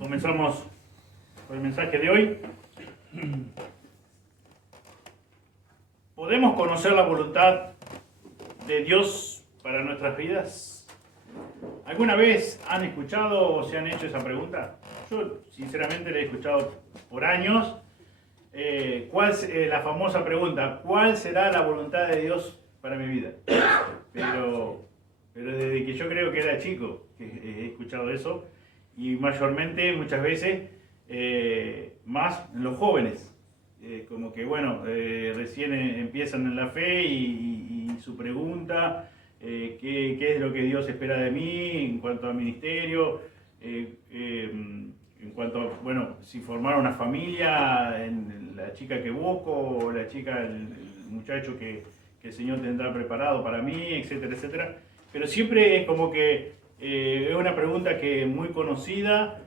Comenzamos con el mensaje de hoy. ¿Podemos conocer la voluntad de Dios para nuestras vidas? ¿Alguna vez han escuchado o se han hecho esa pregunta? Yo sinceramente la he escuchado por años. La famosa pregunta, ¿cuál será la voluntad de Dios para mi vida? Pero desde que yo creo que era chico que he escuchado eso, y mayormente, muchas veces, más en los jóvenes. Como que, bueno, recién empiezan en la fe y su pregunta, ¿qué es lo que Dios espera de mí en cuanto a ministerio? En cuanto a, bueno, si formar una familia, en la chica que busco, o la chica, el muchacho que el Señor tendrá preparado para mí, etcétera, etcétera. Pero siempre es como que es una pregunta que muy conocida,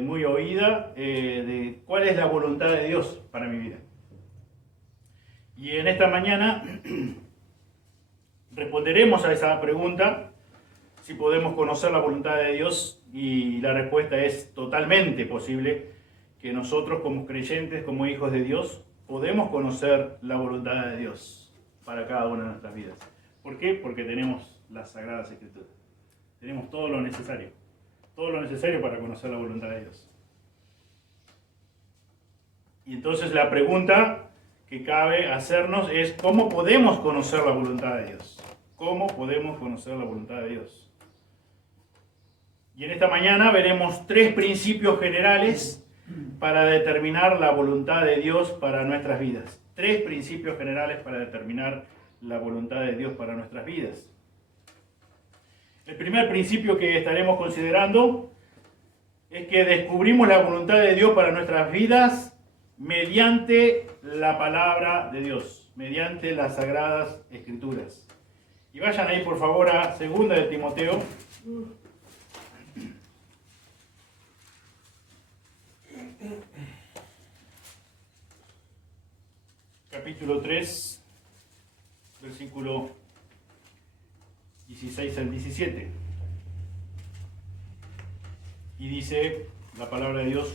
muy oída, de cuál es la voluntad de Dios para mi vida. Y en esta mañana responderemos a esa pregunta, si podemos conocer la voluntad de Dios, y la respuesta es totalmente posible que nosotros como creyentes, como hijos de Dios, podemos conocer la voluntad de Dios para cada una de nuestras vidas. ¿Por qué? Porque tenemos las Sagradas Escrituras. Tenemos todo lo necesario para conocer la voluntad de Dios. Y entonces la pregunta que cabe hacernos es, ¿cómo podemos conocer la voluntad de Dios? ¿Cómo podemos conocer la voluntad de Dios? Y en esta mañana veremos 3 principios generales para determinar la voluntad de Dios para nuestras vidas. 3 principios generales para determinar la voluntad de Dios para nuestras vidas. El primer principio que estaremos considerando es que descubrimos la voluntad de Dios para nuestras vidas mediante la palabra de Dios, mediante las Sagradas Escrituras. Y vayan ahí por favor a 2 de Timoteo. Capítulo 3, versículo 16 al 17. Y dice la palabra de Dios: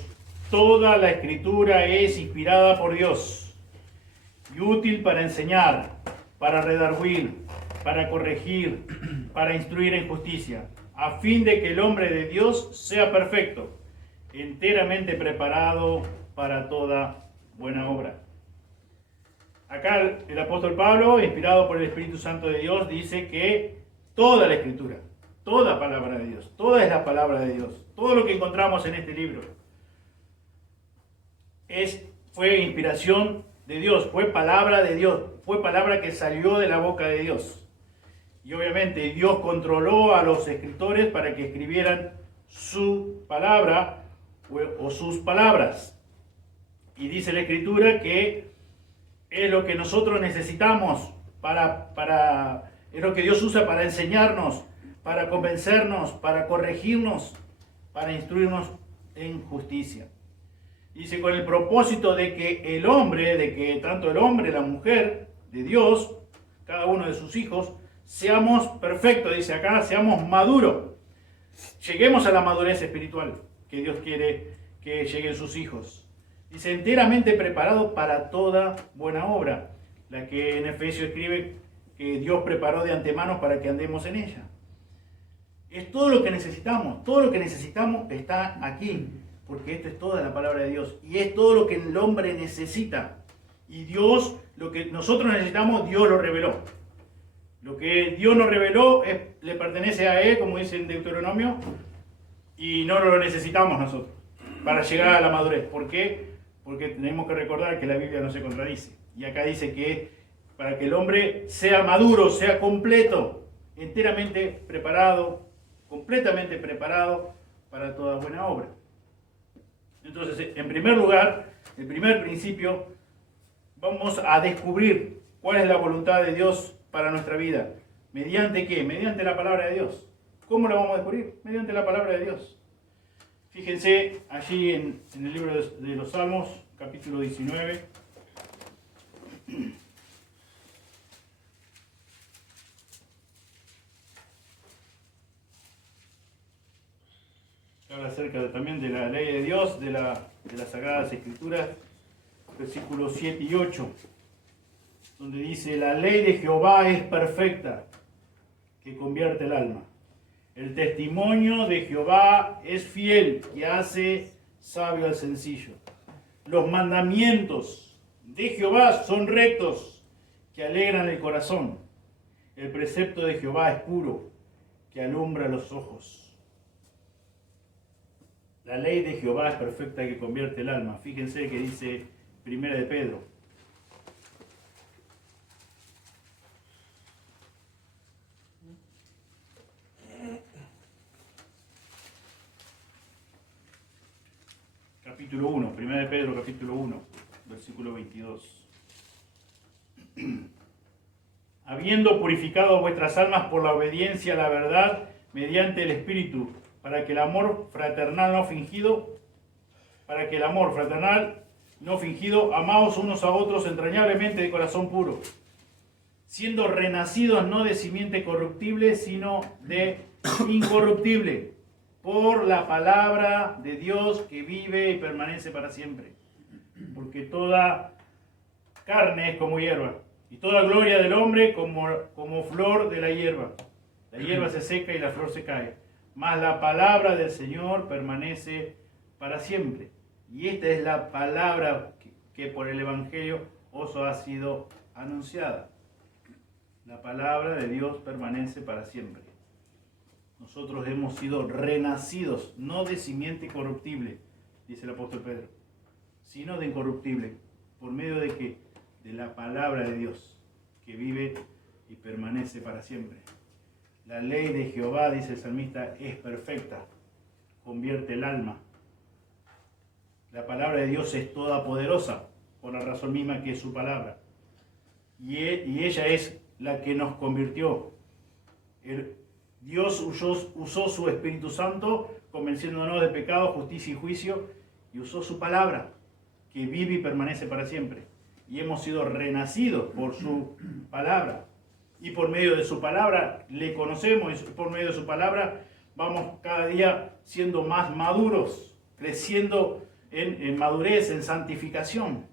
toda la Escritura es inspirada por Dios y útil para enseñar, para redarguir, para corregir, para instruir en justicia, a fin de que el hombre de Dios sea perfecto, enteramente preparado para toda buena obra. Acá el apóstol Pablo, inspirado por el Espíritu Santo de Dios, dice que toda la Escritura, toda palabra de Dios, toda es la palabra de Dios, todo lo que encontramos en este libro fue inspiración de Dios, fue palabra de Dios, fue palabra que salió de la boca de Dios. Y obviamente Dios controló a los escritores para que escribieran su palabra o sus palabras. Y dice la Escritura que es lo que nosotros necesitamos es lo que Dios usa para enseñarnos, para convencernos, para corregirnos, para instruirnos en justicia. Dice, con el propósito de que tanto el hombre, la mujer de Dios, cada uno de sus hijos, seamos perfectos, dice acá, seamos maduros. Lleguemos a la madurez espiritual que Dios quiere que lleguen sus hijos. Dice, enteramente preparado para toda buena obra, la que en Efesios escribe que Dios preparó de antemano para que andemos en ella. Es todo lo que necesitamos está aquí, porque esta es toda la palabra de Dios, y es todo lo que el hombre necesita. Y Dios, lo que nosotros necesitamos, Dios lo reveló. Lo que Dios nos reveló le pertenece a Él, como dice en Deuteronomio, y no lo necesitamos nosotros para llegar a la madurez. ¿Por qué? Porque tenemos que recordar que la Biblia no se contradice. Y acá dice que para que el hombre sea maduro, sea completo, enteramente preparado, completamente preparado para toda buena obra. Entonces, en primer lugar, el primer principio, vamos a descubrir cuál es la voluntad de Dios para nuestra vida. ¿Mediante qué? Mediante la palabra de Dios. ¿Cómo la vamos a descubrir? Mediante la palabra de Dios. Fíjense allí en el libro de los Salmos, capítulo 19. Habla acerca también de la ley de Dios, de las Sagradas Escrituras, versículos 7 y 8, donde dice: la ley de Jehová es perfecta, que convierte el alma. El testimonio de Jehová es fiel, que hace sabio al sencillo. Los mandamientos de Jehová son rectos, que alegran el corazón. El precepto de Jehová es puro, que alumbra los ojos. La ley de Jehová es perfecta, que convierte el alma. Fíjense que dice Primera de Pedro. Capítulo 1, Primera de Pedro, capítulo 1, versículo 22. Habiendo purificado vuestras almas por la obediencia a la verdad mediante el Espíritu, para que el amor fraternal no fingido, amaos unos a otros entrañablemente de corazón puro, siendo renacidos no de simiente corruptible, sino de incorruptible, por la palabra de Dios que vive y permanece para siempre. Porque toda carne es como hierba, y toda gloria del hombre como flor de la hierba. La hierba se seca y la flor se cae, mas la palabra del Señor permanece para siempre. Y esta es la palabra que por el Evangelio os ha sido anunciada. La palabra de Dios permanece para siempre. Nosotros hemos sido renacidos, no de simiente corruptible, dice el apóstol Pedro, sino de incorruptible. ¿Por medio de qué? De la palabra de Dios, que vive y permanece para siempre. La ley de Jehová, dice el salmista, es perfecta, convierte el alma. La palabra de Dios es toda poderosa, por la razón misma que es su palabra. Y ella es la que nos convirtió. Dios usó su Espíritu Santo, convenciéndonos de pecado, justicia y juicio, y usó su palabra, que vive y permanece para siempre. Y hemos sido renacidos por su palabra. Y por medio de su palabra le conocemos, y por medio de su palabra vamos cada día siendo más maduros, creciendo en madurez, en santificación.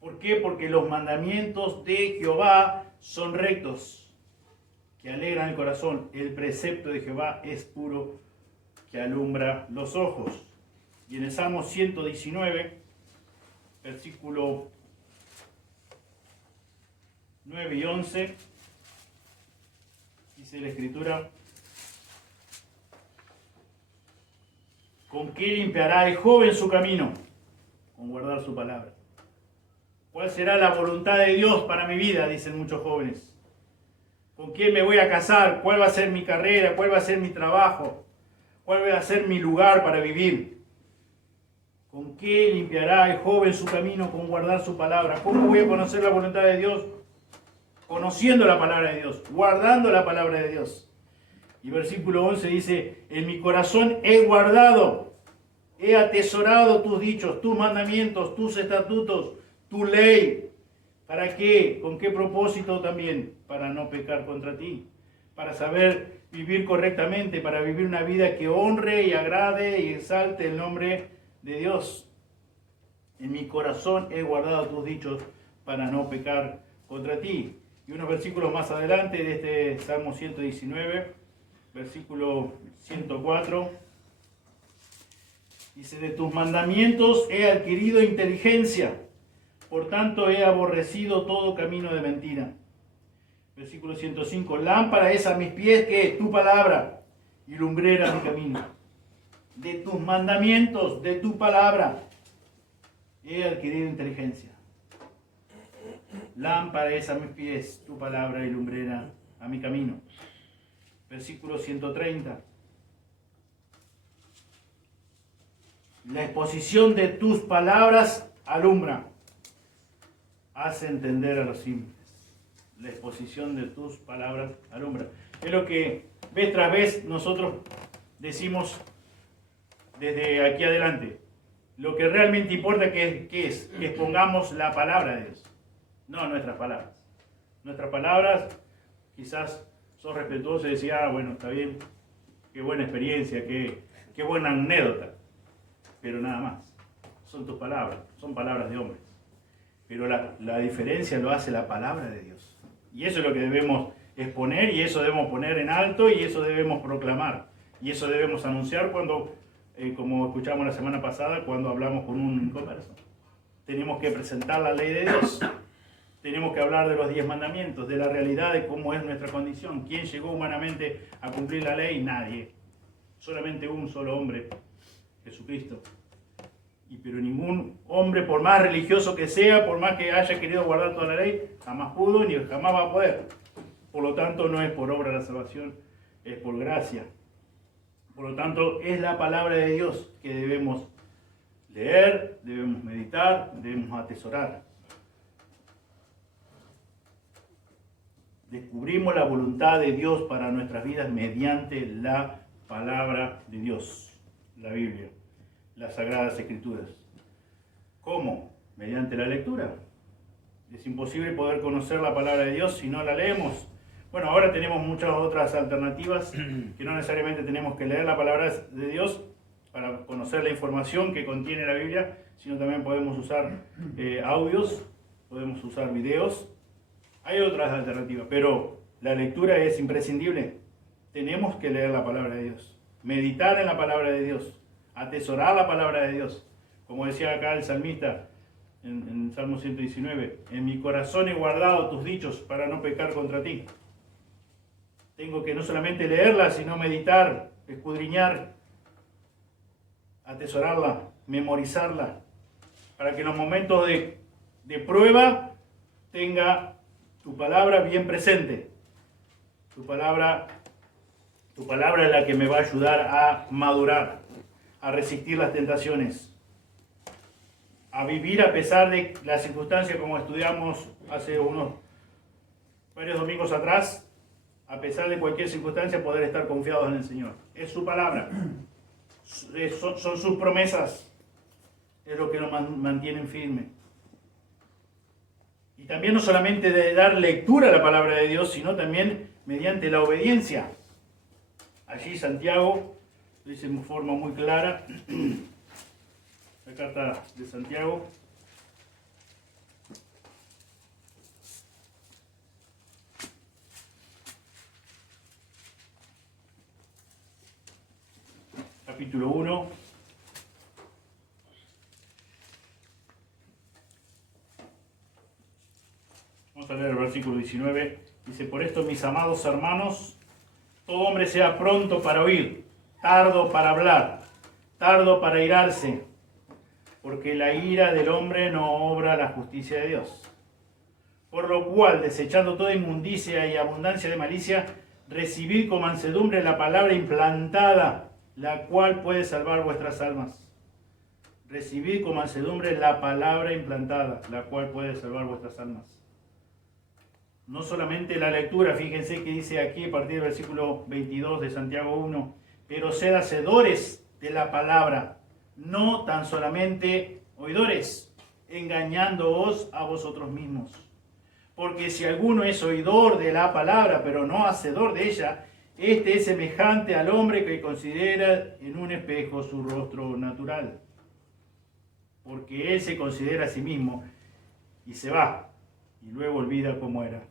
¿Por qué? Porque los mandamientos de Jehová son rectos, que alegran el corazón. El precepto de Jehová es puro, que alumbra los ojos. Y en el Salmo 119, versículo 9 y 11, dice la Escritura: ¿con qué limpiará el joven su camino? Con guardar su palabra. ¿Cuál será la voluntad de Dios para mi vida? Dicen muchos jóvenes. ¿Con quién me voy a casar? ¿Cuál va a ser mi carrera? ¿Cuál va a ser mi trabajo? ¿Cuál va a ser mi lugar para vivir? ¿Con qué limpiará el joven su camino? Con guardar su palabra. ¿Cómo voy a conocer la voluntad de Dios? Conociendo la palabra de Dios, guardando la palabra de Dios. Y versículo 11 dice: en mi corazón he guardado, he atesorado tus dichos, tus mandamientos, tus estatutos, tu ley. ¿Para qué? ¿Con qué propósito también? Para no pecar contra ti, para saber vivir correctamente, para vivir una vida que honre y agrade y exalte el nombre de Dios. En mi corazón he guardado tus dichos para no pecar contra ti. Y unos versículos más adelante de este Salmo 119, versículo 104, dice: de tus mandamientos he adquirido inteligencia, por tanto he aborrecido todo camino de mentira. Versículo 105, lámpara es a mis pies, que tu palabra, y lumbrera mi camino. De tus mandamientos, de tu palabra, he adquirido inteligencia. Lámpara es a mis pies tu palabra y lumbrera a mi camino. Versículo 130. La exposición de tus palabras alumbra, hace entender a los simples. La exposición de tus palabras alumbra. Es lo que vez tras vez nosotros decimos desde aquí adelante. Lo que realmente importa que es que expongamos la palabra de Dios, no nuestras palabras. Nuestras palabras, quizás sos respetuoso y decís: bueno, está bien, qué buena experiencia, qué qué buena anécdota, pero nada más. Son tus palabras, son palabras de hombres. Pero la diferencia lo hace la palabra de Dios. Y eso es lo que debemos exponer, y eso debemos poner en alto, y eso debemos proclamar. Y eso debemos anunciar cuando, como escuchamos la semana pasada, cuando hablamos con un inconverso. Tenemos que presentar la ley de Dios. Tenemos que hablar de los 10 mandamientos, de la realidad de cómo es nuestra condición. ¿Quién llegó humanamente a cumplir la ley? Nadie. Solamente un solo hombre, Jesucristo. Pero ningún hombre, por más religioso que sea, por más que haya querido guardar toda la ley, jamás pudo ni jamás va a poder. Por lo tanto, no es por obra la salvación, es por gracia. Por lo tanto, es la palabra de Dios que debemos leer, debemos meditar, debemos atesorar. Descubrimos la voluntad de Dios para nuestras vidas mediante la palabra de Dios, la Biblia, las Sagradas Escrituras. ¿Cómo? Mediante la lectura. Es imposible poder conocer la palabra de Dios si no la leemos. Bueno, ahora tenemos muchas otras alternativas que no necesariamente tenemos que leer la palabra de Dios para conocer la información que contiene la Biblia, sino también podemos usar audios, podemos usar videos. Hay otras alternativas, pero la lectura es imprescindible. Tenemos que leer la palabra de Dios, meditar en la palabra de Dios, atesorar la palabra de Dios. Como decía acá el salmista en Salmo 119, en mi corazón he guardado tus dichos para no pecar contra ti. Tengo que no solamente leerla, sino meditar, escudriñar, atesorarla, memorizarla, para que en los momentos de prueba tenga tu palabra bien presente. Tu palabra es la que me va a ayudar a madurar, a resistir las tentaciones, a vivir a pesar de las circunstancias, como estudiamos hace varios domingos atrás, a pesar de cualquier circunstancia, poder estar confiados en el Señor. Es su palabra, son sus promesas, es lo que nos mantienen firmes. Y también no solamente de dar lectura a la palabra de Dios, sino también mediante la obediencia. Allí Santiago dice en forma muy clara, la carta de Santiago, capítulo 1, vamos a leer el versículo 19, dice, por esto, mis amados hermanos, todo hombre sea pronto para oír, tardo para hablar, tardo para irarse, porque la ira del hombre no obra la justicia de Dios. Por lo cual, desechando toda inmundicia y abundancia de malicia, recibid con mansedumbre la palabra implantada, la cual puede salvar vuestras almas. Recibid con mansedumbre la palabra implantada, la cual puede salvar vuestras almas. No solamente la lectura, fíjense que dice aquí a partir del versículo 22 de Santiago 1, pero sed hacedores de la palabra, no tan solamente oidores, engañándoos a vosotros mismos. Porque si alguno es oidor de la palabra, pero no hacedor de ella, este es semejante al hombre que considera en un espejo su rostro natural. Porque él se considera a sí mismo y se va, y luego olvida cómo era.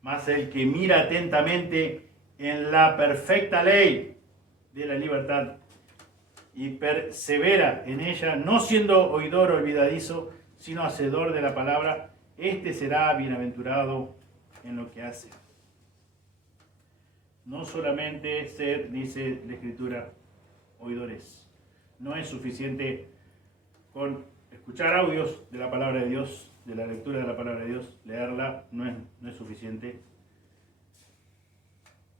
Mas el que mira atentamente en la perfecta ley de la libertad y persevera en ella, no siendo oidor olvidadizo, sino hacedor de la palabra, este será bienaventurado en lo que hace. No solamente ser, dice la Escritura, oidores. No es suficiente con escuchar audios de la palabra de Dios, de la lectura de la palabra de Dios, leerla, no es suficiente.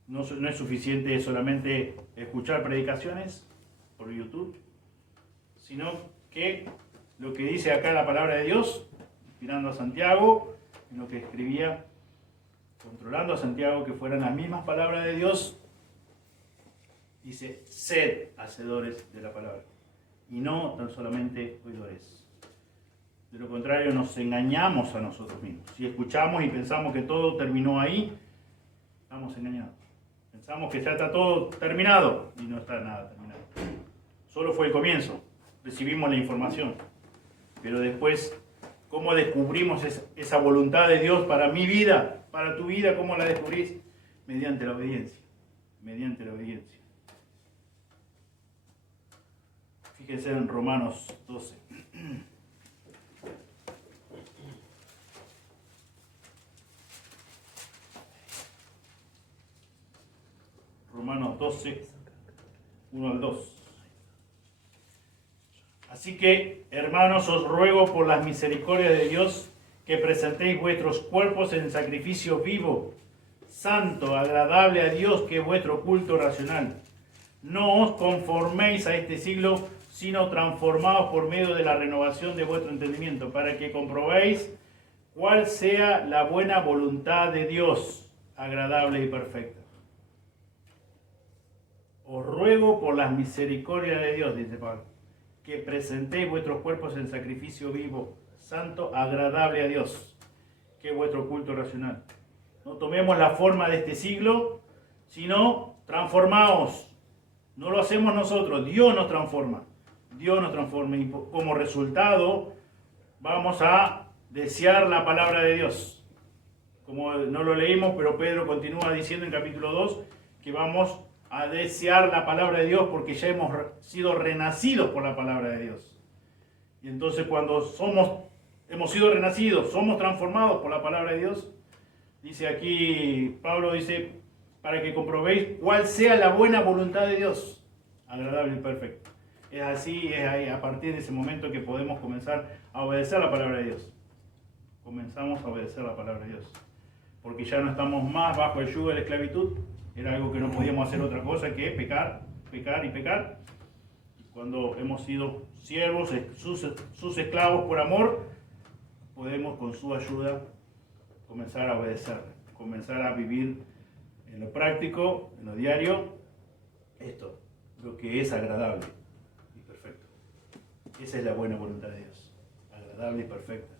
No es suficiente solamente escuchar predicaciones por YouTube, sino que lo que dice acá la palabra de Dios, inspirando a Santiago, en lo que escribía, controlando a Santiago, que fueran las mismas palabras de Dios, dice, sed hacedores de la palabra, y no tan solamente oidores. De lo contrario, nos engañamos a nosotros mismos. Si escuchamos y pensamos que todo terminó ahí, estamos engañados. Pensamos que ya está todo terminado y no está nada terminado. Solo fue el comienzo, recibimos la información, pero después, ¿cómo descubrimos esa voluntad de Dios para mi vida, para tu vida? ¿Cómo la descubrís? Mediante la obediencia, mediante la obediencia. Fíjense en Romanos 12. Romanos 12, 1 al 2. Así que, hermanos, os ruego por las misericordias de Dios que presentéis vuestros cuerpos en sacrificio vivo, santo, agradable a Dios, que es vuestro culto racional. No os conforméis a este siglo, sino transformaos por medio de la renovación de vuestro entendimiento, para que comprobéis cuál sea la buena voluntad de Dios, agradable y perfecta. Os ruego por las misericordias de Dios, dice Pablo, que presentéis vuestros cuerpos en sacrificio vivo, santo, agradable a Dios, que es vuestro culto racional. No tomemos la forma de este siglo, sino transformaos. No lo hacemos nosotros, Dios nos transforma. Dios nos transforma y como resultado vamos a desear la palabra de Dios. Como no lo leímos, pero Pedro continúa diciendo en capítulo 2 que vamos a desear la palabra de Dios porque ya hemos sido renacidos por la palabra de Dios. Y entonces cuando hemos sido renacidos, somos transformados por la palabra de Dios, dice aquí, Pablo dice, para que comprobéis cuál sea la buena voluntad de Dios, agradable y perfecta. Es así, es ahí, a partir de ese momento que podemos comenzar a obedecer la palabra de Dios. Comenzamos a obedecer la palabra de Dios. Porque ya no estamos más bajo el yugo de la esclavitud. Era algo que no podíamos hacer otra cosa que pecar, pecar y pecar. Y cuando hemos sido siervos, sus esclavos por amor, podemos con su ayuda comenzar a obedecer, comenzar a vivir en lo práctico, en lo diario, esto, lo que es agradable y perfecto. Esa es la buena voluntad de Dios, agradable y perfecta.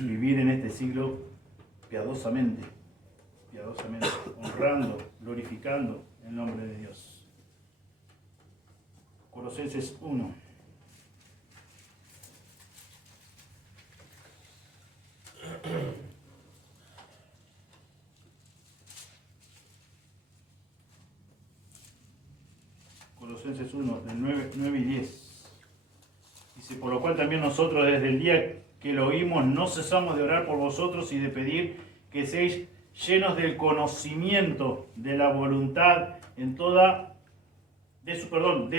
Vivir en este siglo piadosamente, honrando, glorificando el nombre de Dios. Colosenses 1. Colosenses 1, del 9 y 10. Dice, por lo cual también nosotros desde el día que lo oímos no cesamos de orar por vosotros y de pedir que seáis llenos del conocimiento de la voluntad de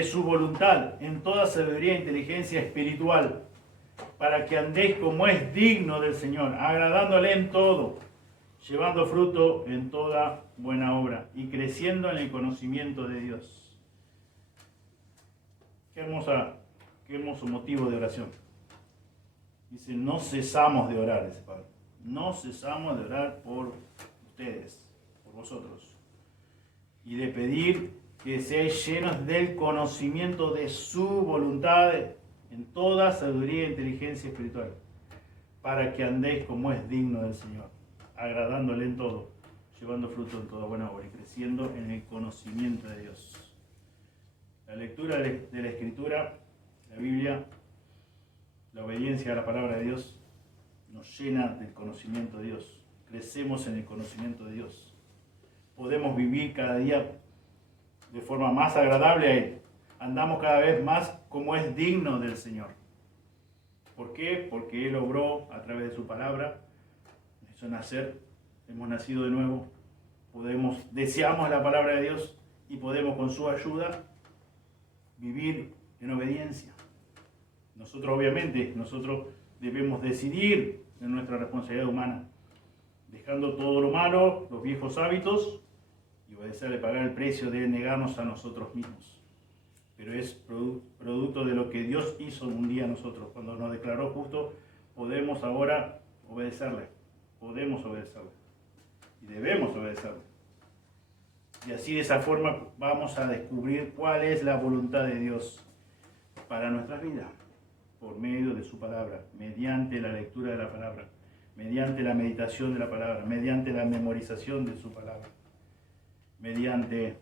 su voluntad en toda sabiduría e inteligencia espiritual, para que andéis como es digno del Señor, agradándole en todo, llevando fruto en toda buena obra y creciendo en el conocimiento de Dios. Qué hermoso motivo de oración. Dice, no cesamos de orar, dice Pablo. No cesamos de orar por ustedes, por vosotros. Y de pedir que seáis llenos del conocimiento de su voluntad en toda sabiduría e inteligencia espiritual, para que andéis como es digno del Señor, agradándole en todo, llevando fruto en toda buena obra y creciendo en el conocimiento de Dios. La lectura de la Escritura, la Biblia, la obediencia a la palabra de Dios nos llena del conocimiento de Dios. Crecemos en el conocimiento de Dios. Podemos vivir cada día de forma más agradable a Él. Andamos cada vez más como es digno del Señor. ¿Por qué? Porque Él obró a través de su palabra, nos hizo nacer, hemos nacido de nuevo, deseamos la palabra de Dios y podemos con su ayuda vivir en obediencia. Nosotros debemos decidir en nuestra responsabilidad humana, dejando todo lo malo, los viejos hábitos, y obedecerle, pagar el precio de negarnos a nosotros mismos. Pero es producto de lo que Dios hizo un día a nosotros. Cuando nos declaró justo, podemos ahora obedecerle. Y debemos obedecerle. Y así de esa forma vamos a descubrir cuál es la voluntad de Dios para nuestras vidas, por medio de su palabra, mediante la lectura de la palabra, mediante la meditación de la palabra, mediante la memorización de su palabra. mediante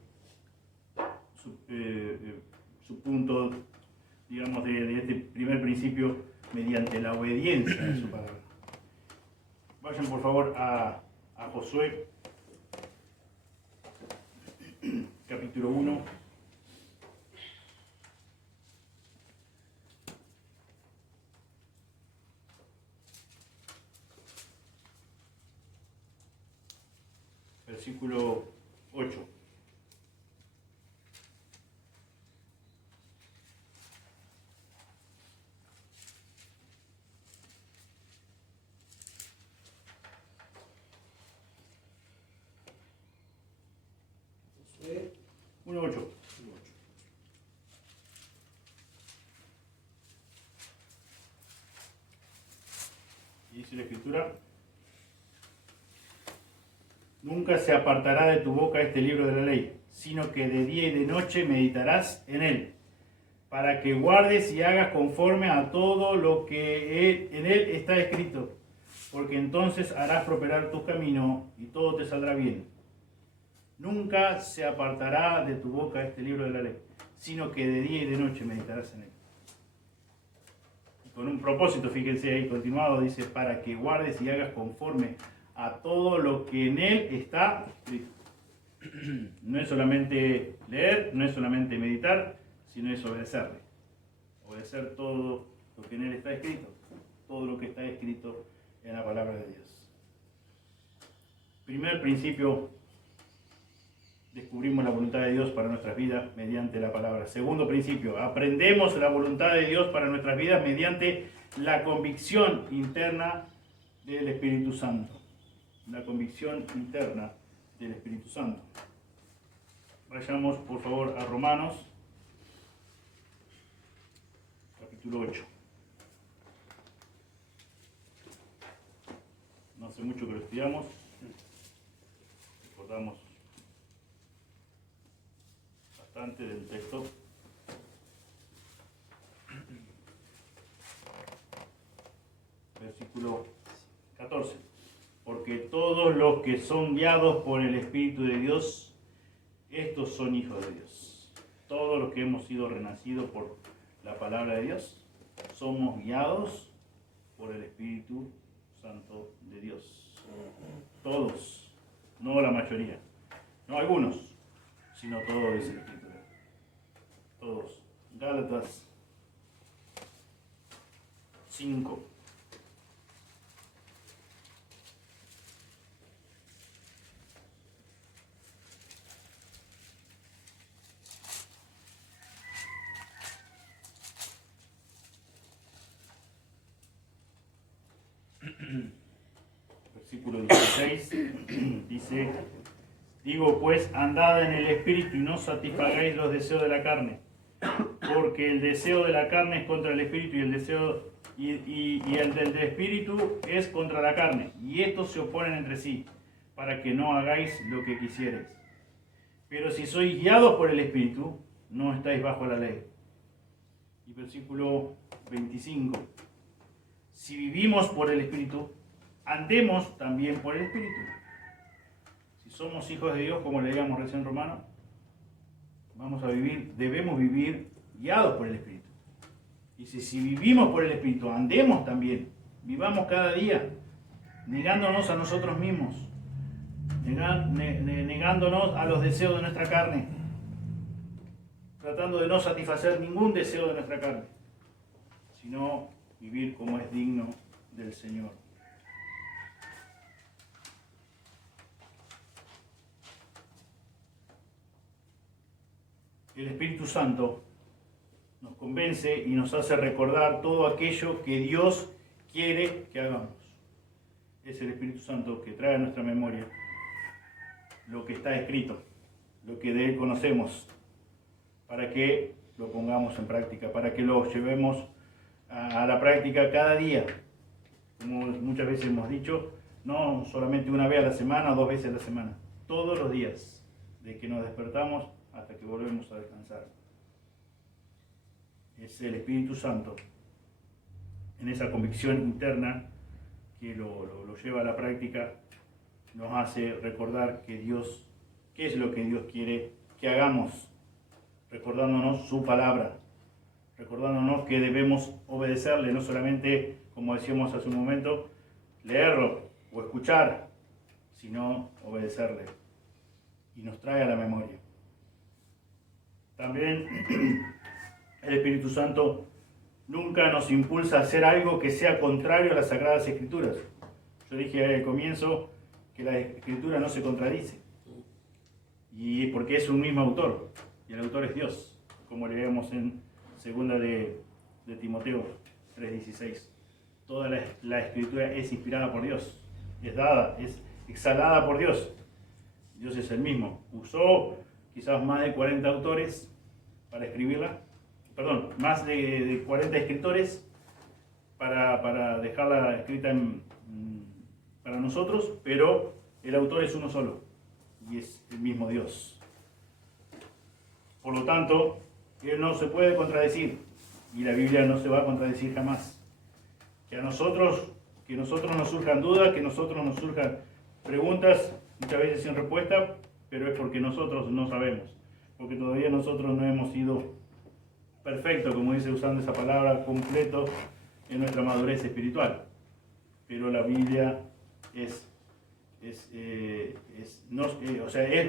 su punto, digamos, de este primer principio, mediante la obediencia a su palabra. Vayan por favor a Josué, capítulo 1. Versículo 8. Josué 1:8. Y dice la Escritura: nunca se apartará de tu boca este libro de la ley, sino que de día y de noche meditarás en él, para que guardes y hagas conforme a todo lo que en él está escrito, porque entonces harás prosperar tu camino y todo te saldrá bien. Nunca se apartará de tu boca este libro de la ley, sino que de día y de noche meditarás en él. Y con un propósito, fíjense ahí continuado, dice, para que guardes y hagas conforme a todo lo que en él está escrito. No es solamente leer, no es solamente meditar, sino es obedecerle. Obedecer todo lo que en él está escrito, todo lo que está escrito en la palabra de Dios. Primer principio: descubrimos la voluntad de Dios para nuestras vidas mediante la palabra. Segundo principio: aprendemos la voluntad de Dios para nuestras vidas mediante la convicción interna del Espíritu Santo. La convicción interna del Espíritu Santo. Vayamos por favor a Romanos, capítulo 8. No hace mucho que lo estudiamos, recordamos bastante del texto. Versículo 14. Porque todos los que son guiados por el Espíritu de Dios, estos son hijos de Dios. Todos los que hemos sido renacidos por la palabra de Dios, somos guiados por el Espíritu Santo de Dios. Todos, no la mayoría, no algunos, sino todos, dice la Escritura. Todos. Gálatas 5. Versículo 16 dice: digo pues, andad en el Espíritu y no satisfagáis los deseos de la carne, porque el deseo de la carne es contra el Espíritu y el deseo y el del Espíritu es contra la carne, y estos se oponen entre sí, para que no hagáis lo que quisierais. Pero si sois guiados por el Espíritu, no estáis bajo la ley. Y versículo 25: si vivimos por el Espíritu, andemos también por el Espíritu. Si somos hijos de Dios, como leíamos recién en Romanos, debemos vivir guiados por el Espíritu. Dice, si vivimos por el Espíritu, andemos también, vivamos cada día, negándonos a nosotros mismos, negándonos a los deseos de nuestra carne, tratando de no satisfacer ningún deseo de nuestra carne, sino vivir como es digno del Señor. El Espíritu Santo nos convence y nos hace recordar todo aquello que Dios quiere que hagamos. Es el Espíritu Santo que trae a nuestra memoria lo que está escrito, lo que de Él conocemos, para que lo pongamos en práctica, para que lo llevemos a la práctica cada día. Como muchas veces hemos dicho, no solamente una vez a la semana o 2 veces a la semana, todos los días, de que nos despertamos hasta que volvemos a descansar. Es el Espíritu Santo, en esa convicción interna que lo lleva a la práctica, nos hace recordar que Dios qué es lo que Dios quiere que hagamos, recordándonos su palabra, recordándonos que debemos obedecerle, no solamente, como decíamos hace un momento, leerlo o escuchar, sino obedecerle. Y nos trae a la memoria. También el Espíritu Santo nunca nos impulsa a hacer algo que sea contrario a las Sagradas Escrituras. Yo dije al comienzo que la Escritura no se contradice. Y porque es un mismo autor. Y el autor es Dios. Como leemos en 2 de Timoteo 3:16. Toda la Escritura es inspirada por Dios. Es dada, es exhalada por Dios. Dios es el mismo. Usó quizás más de 40 autores para escribirla. Perdón, más de 40 escritores para dejarla escrita para nosotros, pero el autor es uno solo y es el mismo Dios. Por lo tanto, Él no se puede contradecir y la Biblia no se va a contradecir jamás. Que nosotros nos surjan dudas, que nosotros nos surjan preguntas, muchas veces sin respuesta, pero es porque nosotros no sabemos, porque todavía nosotros no hemos sido perfectos, como dice usando esa palabra, completo en nuestra madurez espiritual. Pero la Biblia es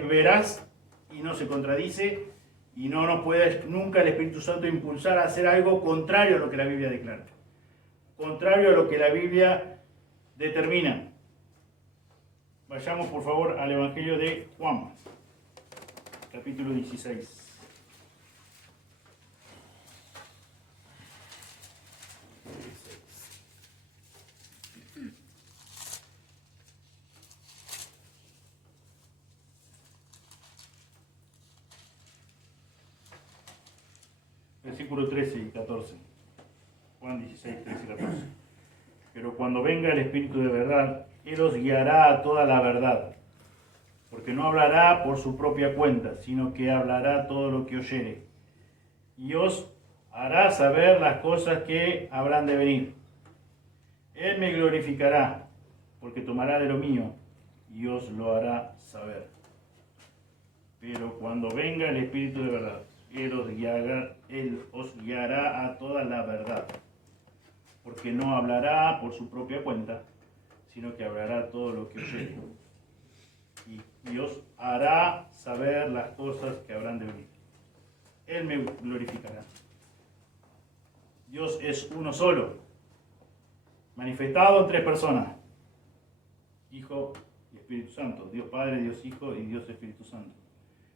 veraz y no se contradice y no nos puede nunca el Espíritu Santo impulsar a hacer algo contrario a lo que la Biblia declara, contrario a lo que la Biblia determina. Vayamos por favor al Evangelio de Juan, capítulo 16. Versículo 13 y 14. Juan 16, 13 y 14. Pero cuando venga el Espíritu de verdad, Él os guiará a toda la verdad, porque no hablará por su propia cuenta, sino que hablará todo lo que oyere, y os hará saber las cosas que habrán de venir. Él me glorificará, porque tomará de lo mío, y os lo hará saber. Pero cuando venga el Espíritu de verdad, Él os guiará a toda la verdad, porque no hablará por su propia cuenta, sino que hablará todo lo que oyere, y os hará saber las cosas que habrán de venir. Él me glorificará. Dios es uno solo, manifestado en tres personas: Hijo y Espíritu Santo. Dios Padre, Dios Hijo y Dios Espíritu Santo.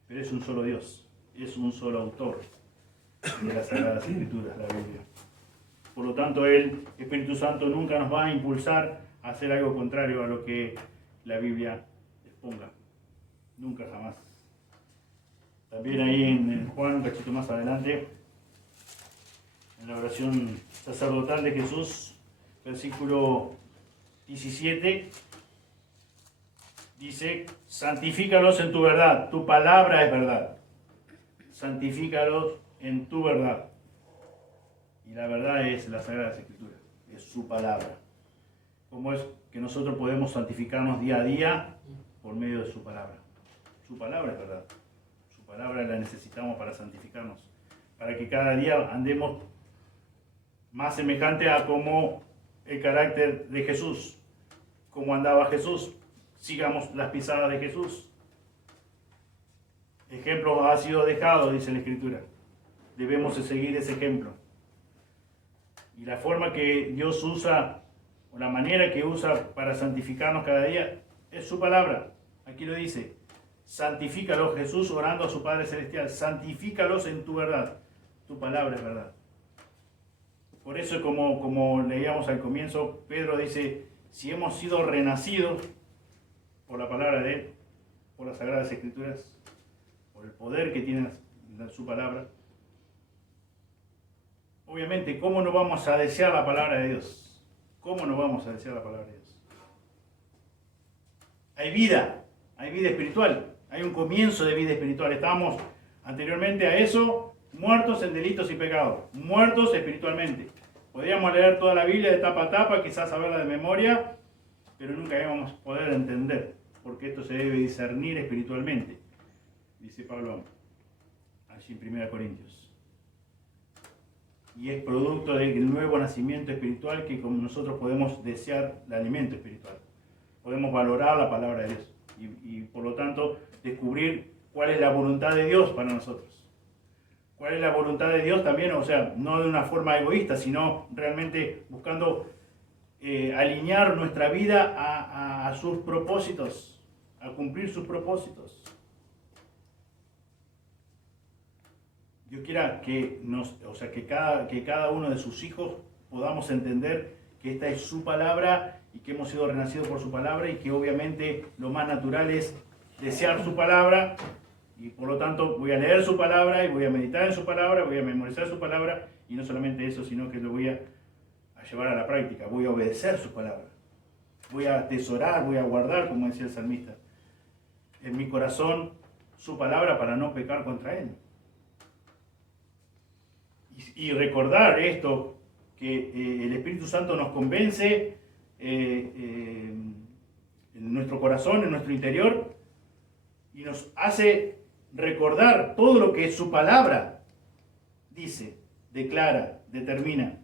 Pero es un solo Dios, es un solo autor de las Sagradas Escrituras, la Biblia. Por lo tanto, el Espíritu Santo nunca nos va a impulsar a hacer algo contrario a lo que la Biblia exponga. Nunca, jamás. También ahí en Juan, un cachito más adelante, en la oración sacerdotal de Jesús, versículo 17, dice: santifícalos en tu verdad, tu palabra es verdad. Santifícalos en tu verdad. Y la verdad es la Sagrada Escritura, es su palabra. ¿Cómo es que nosotros podemos santificarnos día a día? Por medio de su palabra. Su palabra es verdad. Su palabra la necesitamos para santificarnos, para que cada día andemos más semejante a como el carácter de Jesús, como andaba Jesús. Sigamos las pisadas de Jesús. Ejemplo ha sido dejado, dice la Escritura. Debemos de seguir ese ejemplo. Y la forma que Dios usa, o la manera que usa para santificarnos cada día, es su palabra. Aquí lo dice: santifícalos, Jesús orando a su Padre Celestial, santifícalos en tu verdad. Tu palabra es verdad. Por eso, como leíamos al comienzo, Pedro dice: si hemos sido renacidos por la palabra de Él, por las Sagradas Escrituras, por el poder que tiene su palabra, obviamente, ¿cómo no vamos a desear la palabra de Dios? ¿Cómo no vamos a desear la palabra de Dios? Hay vida espiritual, hay un comienzo de vida espiritual. Estábamos anteriormente a eso muertos en delitos y pecados, muertos espiritualmente. Podríamos leer toda la Biblia de tapa a tapa, quizás saberla de memoria, pero nunca íbamos a poder entender, porque esto se debe discernir espiritualmente. dice Pablo allí en 1 Corintios. Y es producto del nuevo nacimiento espiritual que como nosotros podemos desear el alimento espiritual. Podemos valorar la palabra de Dios y por lo tanto descubrir cuál es la voluntad de Dios para nosotros. ¿Cuál es la voluntad de Dios también? O sea, no de una forma egoísta, sino realmente buscando alinear nuestra vida a sus propósitos, a cumplir sus propósitos. Dios quiera que cada uno de sus hijos podamos entender que esta es su palabra y que hemos sido renacidos por su palabra y que obviamente lo más natural es desear su palabra. Y por lo tanto voy a leer su palabra y voy a meditar en su palabra, voy a memorizar su palabra y no solamente eso, sino que lo voy a llevar a la práctica, voy a obedecer su palabra. Voy a atesorar, voy a guardar, como decía el salmista, en mi corazón su palabra para no pecar contra él. Y recordar esto, que el Espíritu Santo nos convence en nuestro corazón, en nuestro interior, y nos hace recordar todo lo que su palabra dice, declara, determina.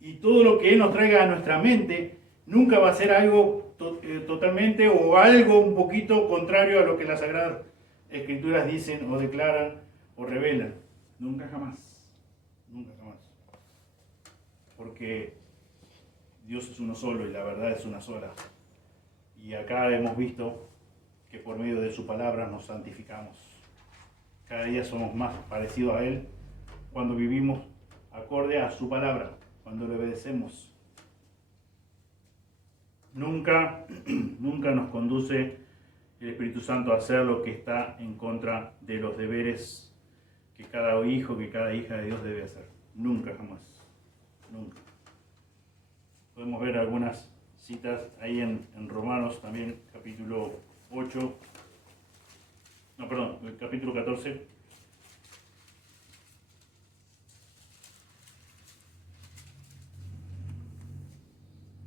Y todo lo que Él nos traiga a nuestra mente nunca va a ser algo totalmente o algo un poquito contrario a lo que las Sagradas Escrituras dicen o declaran o revelan. Nunca jamás. Nunca jamás. Porque Dios es uno solo y la verdad es una sola. Y acá hemos visto que por medio de su palabra nos santificamos. Cada día somos más parecidos a Él cuando vivimos acorde a su palabra, cuando le obedecemos. Nunca nos conduce el Espíritu Santo a hacer lo que está en contra de los deberes que cada hijo, que cada hija de Dios debe hacer. Nunca, jamás. Nunca. Podemos ver algunas citas ahí en Romanos también, capítulo 8. No, perdón, el capítulo 14.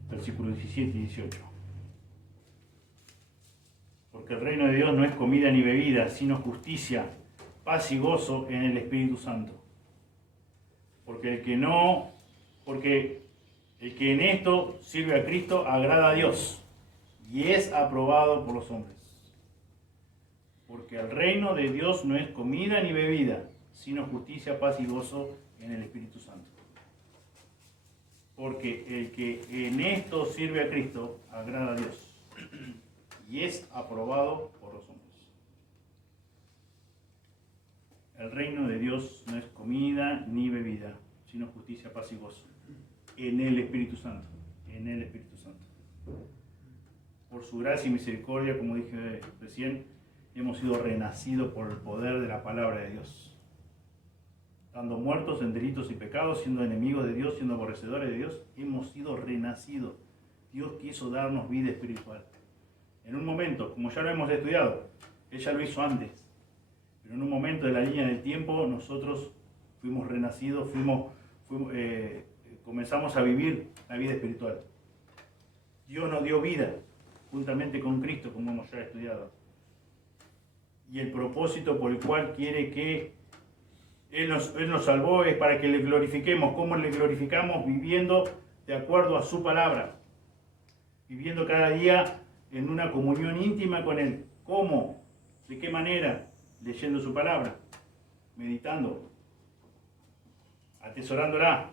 Versículos 17 y 18. Porque el reino de Dios no es comida ni bebida, sino justicia, paz y gozo en el Espíritu Santo. Porque el que en esto sirve a Cristo agrada a Dios y es aprobado por los hombres. Porque el reino de Dios no es comida ni bebida, sino justicia, paz y gozo en el Espíritu Santo. Porque el que en esto sirve a Cristo agrada a Dios y es aprobado por los hombres. El reino de Dios no es comida ni bebida, sino justicia, paz y gozo en el Espíritu Santo. En el Espíritu Santo. Por su gracia y misericordia, como dije recién, hemos sido renacidos por el poder de la palabra de Dios. Estando muertos en delitos y pecados, siendo enemigos de Dios, siendo aborrecedores de Dios, hemos sido renacidos. Dios quiso darnos vida espiritual. En un momento, como ya lo hemos estudiado, Él ya lo hizo antes. Pero en un momento de la línea del tiempo, nosotros fuimos renacidos, comenzamos a vivir la vida espiritual. Dios nos dio vida, juntamente con Cristo, como hemos ya estudiado. Y el propósito por el cual quiere que Él nos salvó es para que le glorifiquemos. ¿Cómo le glorificamos? Viviendo de acuerdo a su palabra. Viviendo cada día en una comunión íntima con Él. ¿Cómo? ¿De qué manera? Leyendo su palabra, meditando, atesorándola,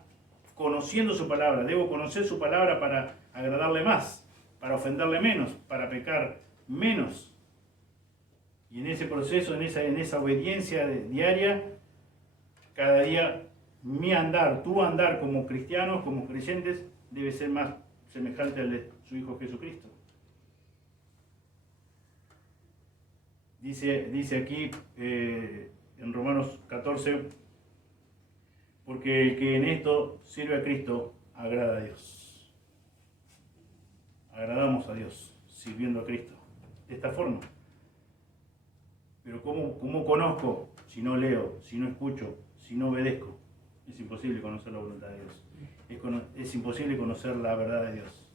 conociendo su palabra. Debo conocer su palabra para agradarle más, para ofenderle menos, para pecar menos. Y en ese proceso, en esa obediencia diaria, cada día mi andar, tu andar como cristianos, como creyentes, debe ser más semejante al de su Hijo Jesucristo. Dice aquí en Romanos 14, porque el que en esto sirve a Cristo agrada a Dios. Agradamos a Dios sirviendo a Cristo de esta forma. Pero ¿cómo conozco si no leo, si no escucho, si no obedezco? Es imposible conocer la voluntad de Dios. Es imposible conocer la verdad de Dios.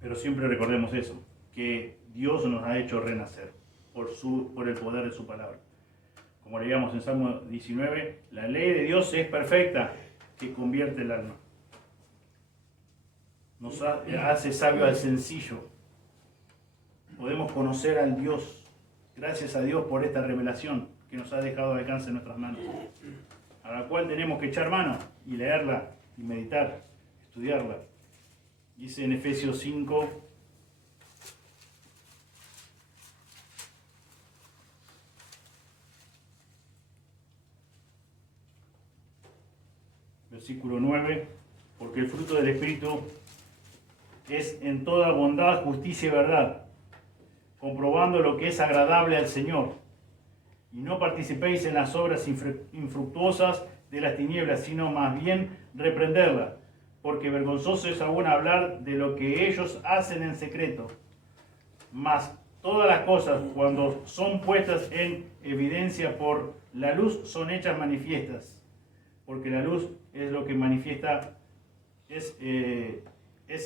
Pero siempre recordemos eso, que Dios nos ha hecho renacer. por el poder de su palabra. Como leíamos en Salmo 19, la ley de Dios es perfecta, que convierte el alma. Nos hace sabio al sencillo. Podemos conocer al Dios. Gracias a Dios por esta revelación que nos ha dejado al alcance de nuestras manos, a la cual tenemos que echar mano y leerla y meditar, estudiarla. Dice en Efesios 5, versículo 9, porque el fruto del Espíritu es en toda bondad, justicia y verdad, comprobando lo que es agradable al Señor. Y no participéis en las obras infructuosas de las tinieblas, sino más bien reprenderlas, porque vergonzoso es aún hablar de lo que ellos hacen en secreto. Mas todas las cosas, cuando son puestas en evidencia por la luz, son hechas manifiestas, porque la luz es lo que manifiesta, es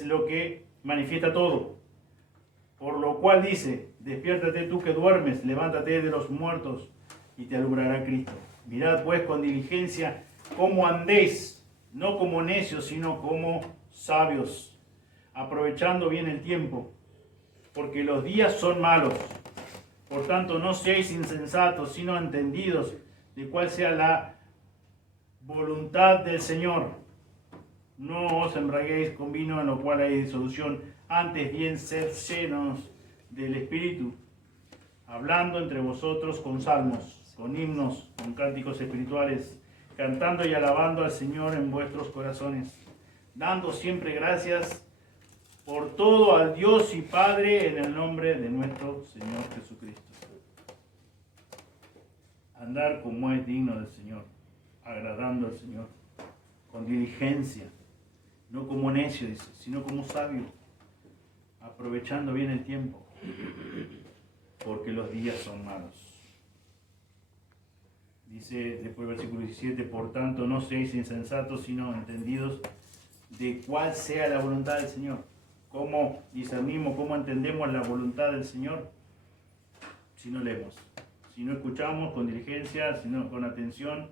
lo que manifiesta todo. Por lo cual dice: despiértate tú que duermes, levántate de los muertos y te alumbrará Cristo. Mirad pues con diligencia cómo andéis, no como necios, sino como sabios, aprovechando bien el tiempo, porque los días son malos. Por tanto, no seáis insensatos, sino entendidos de cuál sea la voluntad del Señor. No os embriaguéis con vino, en lo cual hay disolución, antes bien sed llenos del Espíritu, hablando entre vosotros con salmos, con himnos, con cánticos espirituales, cantando y alabando al Señor en vuestros corazones, dando siempre gracias por todo al Dios y Padre en el nombre de nuestro Señor Jesucristo. Andar como es digno del Señor, agradando al Señor, con diligencia, no como necio, dice, sino como sabio, aprovechando bien el tiempo, porque los días son malos. Dice después el versículo 17, por tanto no seáis insensatos, sino entendidos de cuál sea la voluntad del Señor. ¿Cómo discernimos, cómo entendemos la voluntad del Señor? Si no leemos, si no escuchamos con diligencia, si no con atención,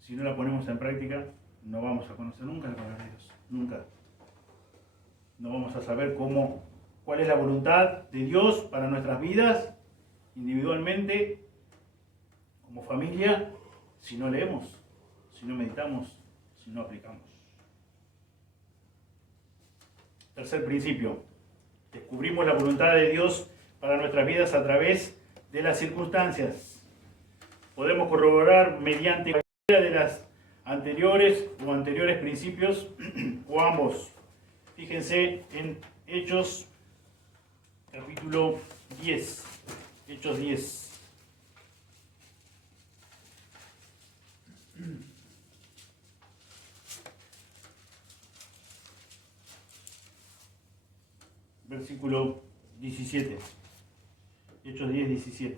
si no la ponemos en práctica, no vamos a conocer nunca la palabra de Dios, nunca. No vamos a saber cuál es la voluntad de Dios para nuestras vidas, individualmente, como familia, si no leemos, si no meditamos, si no aplicamos. Tercer principio, descubrimos la voluntad de Dios para nuestras vidas a través de las circunstancias. Podemos corroborar mediante cualquiera de las anteriores principios o ambos. Fíjense en Hechos capítulo 10, Hechos 10. Versículo 17. Hechos 10, 17.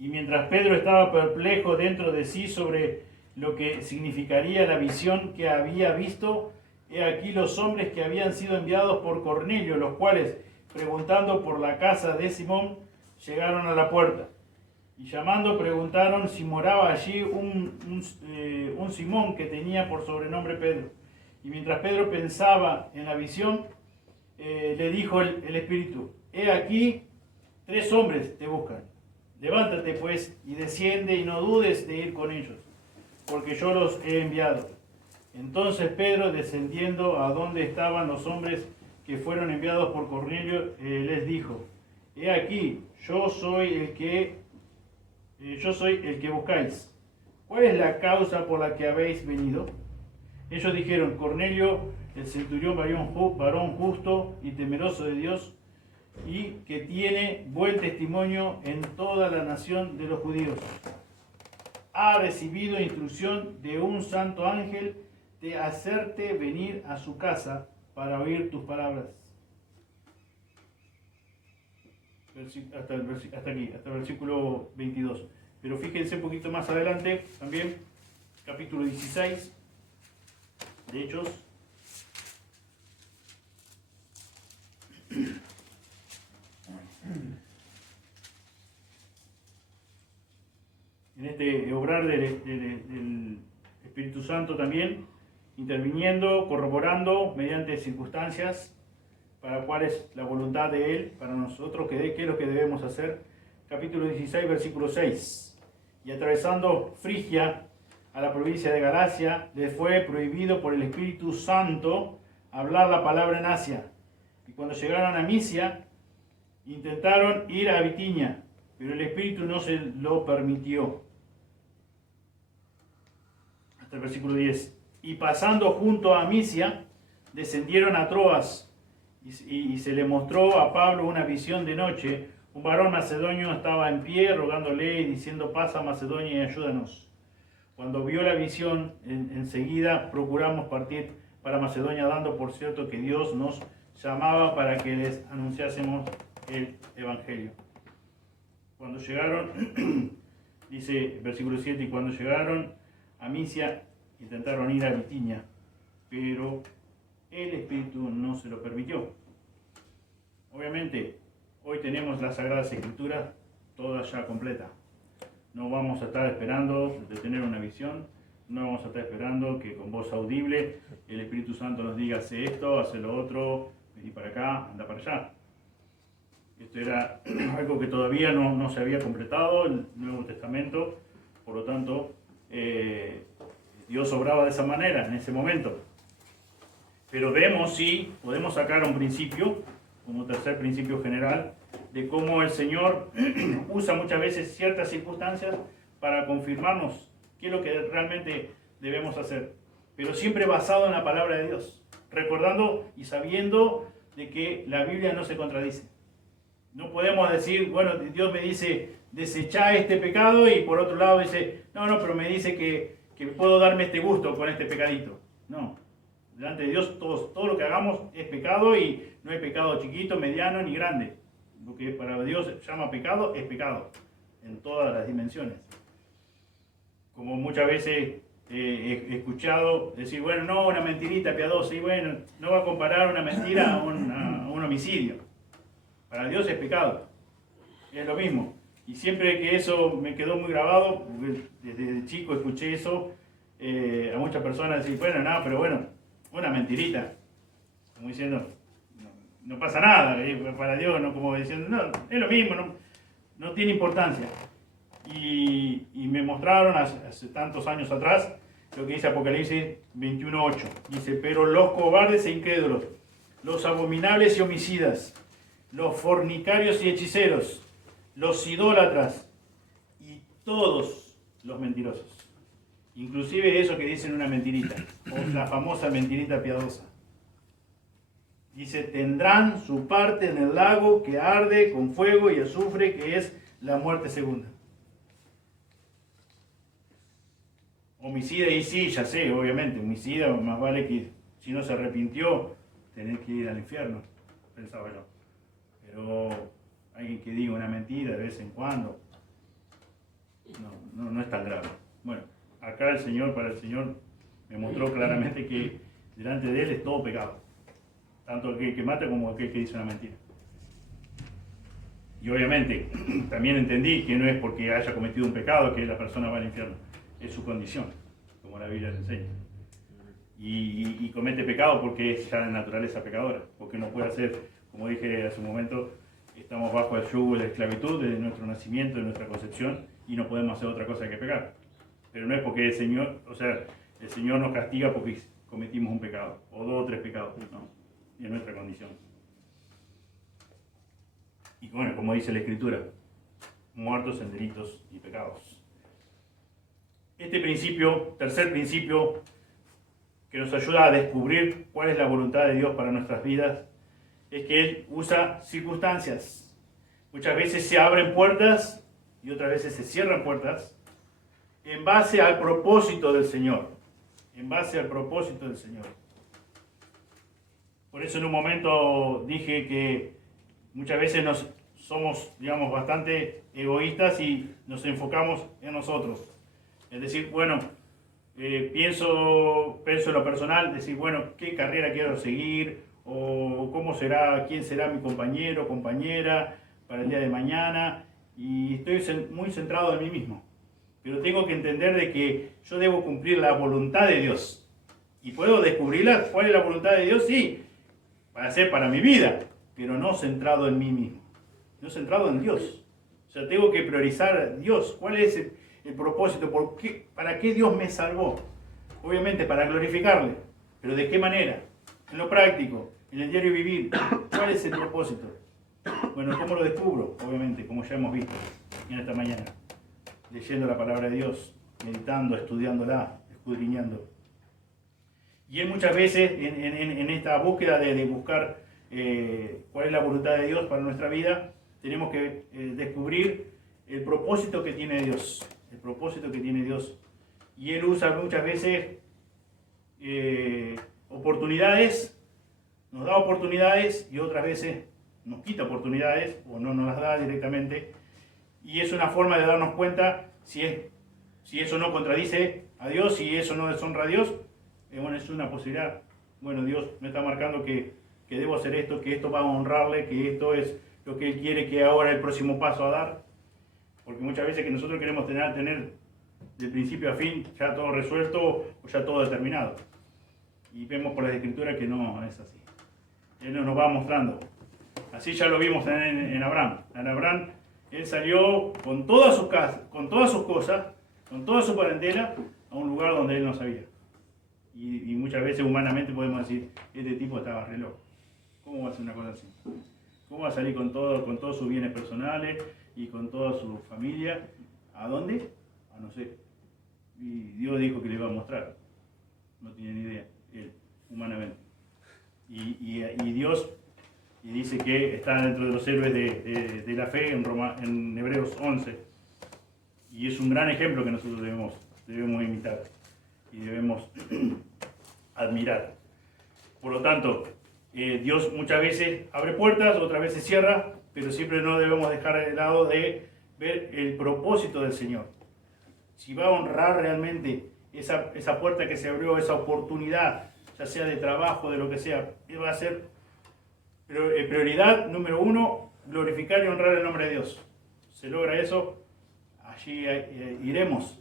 Y mientras Pedro estaba perplejo dentro de sí sobre lo que significaría la visión que había visto, he aquí los hombres que habían sido enviados por Cornelio, los cuales, preguntando por la casa de Simón, llegaron a la puerta. Y llamando preguntaron si moraba allí un Simón que tenía por sobrenombre Pedro. Y mientras Pedro pensaba en la visión, le dijo el Espíritu: he aquí 3 hombres te buscan. Levántate pues y desciende y no dudes de ir con ellos, porque yo los he enviado. Entonces Pedro, descendiendo a donde estaban los hombres que fueron enviados por Cornelio, les dijo: he aquí, yo soy el que buscáis. ¿Cuál es la causa por la que habéis venido? Ellos dijeron: Cornelio, el centurión varón justo y temeroso de Dios, y que tiene buen testimonio en toda la nación de los judíos, ha recibido instrucción de un santo ángel de hacerte venir a su casa para oír tus palabras. Hasta aquí, hasta el versículo 22. Pero fíjense un poquito más adelante, también, capítulo 16 de Hechos. en este obrar del Espíritu Santo también, interviniendo, corroborando mediante circunstancias para cuál es la voluntad de Él para nosotros, qué es lo que debemos hacer. Capítulo 16, versículo 6. Y atravesando Frigia a la provincia de Galacia, les fue prohibido por el Espíritu Santo hablar la palabra en Asia. Y cuando llegaron a Misia, intentaron ir a Bitinia, pero el Espíritu no se lo permitió. Hasta el versículo 10. Y pasando junto a Misia, descendieron a Troas, y se le mostró a Pablo una visión de noche. Un varón macedonio estaba en pie, rogándole y diciendo: pasa a Macedonia y ayúdanos. Cuando vio la visión, enseguida procuramos partir para Macedonia, dando por cierto que Dios nos llamaba para que les anunciásemos el Evangelio. Cuando llegaron, dice versículo 7, y cuando llegaron a Misia, intentaron ir a Bitinia, pero el Espíritu no se lo permitió. Obviamente, hoy tenemos las Sagradas Escrituras toda ya completa. No vamos a estar esperando de tener una visión, no vamos a estar esperando que con voz audible el Espíritu Santo nos diga: hace esto, hace lo otro, vení para acá, anda para allá. Esto era algo que todavía no se había completado, el Nuevo Testamento, por lo tanto, Dios obraba de esa manera en ese momento. Pero vemos, sí, podemos sacar un principio, como tercer principio general, de cómo el Señor usa muchas veces ciertas circunstancias para confirmarnos qué es lo que realmente debemos hacer. Pero siempre basado en la palabra de Dios, recordando y sabiendo de que la Biblia no se contradice. No podemos decir: bueno, Dios me dice, desechá este pecado, y por otro lado dice: no, pero me dice que puedo darme este gusto con este pecadito. No. Delante de Dios todo lo que hagamos es pecado, y no hay pecado chiquito, mediano ni grande. Lo que para Dios se llama pecado es pecado, en todas las dimensiones. Como muchas veces he escuchado decir: bueno, no, una mentirita piadosa, y bueno, no va a comparar una mentira a un homicidio. Para Dios es pecado, es lo mismo. Y siempre que eso me quedó muy grabado, porque desde chico escuché eso, a muchas personas decir: bueno, no, pero bueno, una mentirita, como diciendo, no pasa nada, para Dios, no, como diciendo, no, es lo mismo, no tiene importancia. Y me mostraron hace tantos años atrás lo que dice Apocalipsis 21:8. Dice: pero los cobardes e incrédulos, los abominables y homicidas, los fornicarios y hechiceros, los idólatras y todos los mentirosos. Inclusive eso que dicen una mentirita, o la famosa mentirita piadosa. Dice: tendrán su parte en el lago que arde con fuego y azufre, que es la muerte segunda. Homicida, y sí, ya sé, obviamente, homicida, más vale que si no se arrepintió, tener que ir al infierno, pensaba yo. Pero alguien que diga una mentira de vez en cuando, no es tan grave. Bueno, acá el Señor me mostró claramente que delante de Él es todo pecado. Tanto aquel que mata como aquel que dice una mentira. Y obviamente también entendí que no es porque haya cometido un pecado que la persona va al infierno. Es su condición, como la Biblia le enseña. Y comete pecado porque es ya de naturaleza pecadora. Porque no puede hacer, como dije hace un momento, estamos bajo el yugo de la esclavitud desde nuestro nacimiento, de nuestra concepción, y no podemos hacer otra cosa que pecar. Pero no es porque el Señor nos castiga porque cometimos un pecado, o 2 o 3 pecados, no, y es nuestra condición. Y bueno, como dice la Escritura, muertos en delitos y pecados. Este principio, tercer principio, que nos ayuda a descubrir cuál es la voluntad de Dios para nuestras vidas, es que Él usa circunstancias. Muchas veces se abren puertas y otras veces se cierran puertas en base al propósito del Señor. En base al propósito del Señor. Por eso en un momento dije que muchas veces somos, digamos, bastante egoístas y nos enfocamos en nosotros. Es decir, bueno, pienso en lo personal, decir, bueno, ¿qué carrera quiero seguir? O quién será mi compañero o compañera para el día de mañana. Y estoy muy centrado en mí mismo. pero tengo que entender de que yo debo cumplir la voluntad de Dios. Y puedo descubrirla, cuál es la voluntad de Dios, sí, para hacer para mi vida, pero no centrado en mí mismo, no centrado en Dios. O sea, tengo que priorizar a Dios. ¿Cuál es el propósito? ¿Para qué Dios me salvó? Obviamente para glorificarle, pero ¿de qué manera? En lo práctico, en el diario vivir. ¿Cuál es el propósito? Bueno, ¿cómo lo descubro? Obviamente, como ya hemos visto en esta mañana, leyendo la palabra de Dios, meditando, estudiándola, escudriñando. Y hay muchas veces en esta búsqueda de buscar cuál es la voluntad de Dios para nuestra vida, tenemos que descubrir el propósito que tiene Dios. El propósito que tiene Dios. Y Él usa muchas veces oportunidades, nos da oportunidades y otras veces nos quita oportunidades o no nos las da directamente. Y es una forma de darnos cuenta si eso no contradice a Dios, si eso no deshonra a Dios. Bueno, es una posibilidad. Bueno, Dios me está marcando que debo hacer esto, que esto va a honrarle, que esto es lo que Él quiere que ahora el próximo paso a dar. Porque muchas veces que nosotros queremos tener de principio a fin ya todo resuelto o ya todo determinado. Y vemos por las escrituras que no es así. Él nos va mostrando. Así ya lo vimos en Abraham. En Abraham, él salió con todas sus casas, con todas sus cosas, con toda su parentela, a un lugar donde él no sabía. Y muchas veces humanamente podemos decir, este tipo estaba re loco. ¿Cómo va a hacer una cosa así? ¿Cómo va a salir con todos sus bienes personales y con toda su familia? ¿A dónde? A no sé. Y Dios dijo que le iba a mostrar. No tiene ni idea, él, humanamente. Y Dios dice que está dentro de los héroes de la fe en Hebreos 11. Y es un gran ejemplo que nosotros debemos imitar y debemos admirar. Por lo tanto, Dios muchas veces abre puertas, otras veces cierra, pero siempre no debemos dejar de lado de ver el propósito del Señor. Si va a honrar realmente esa puerta que se abrió, esa oportunidad, ya sea de trabajo, de lo que sea, va a ser prioridad número uno, glorificar y honrar el nombre de Dios. Se logra eso, allí iremos.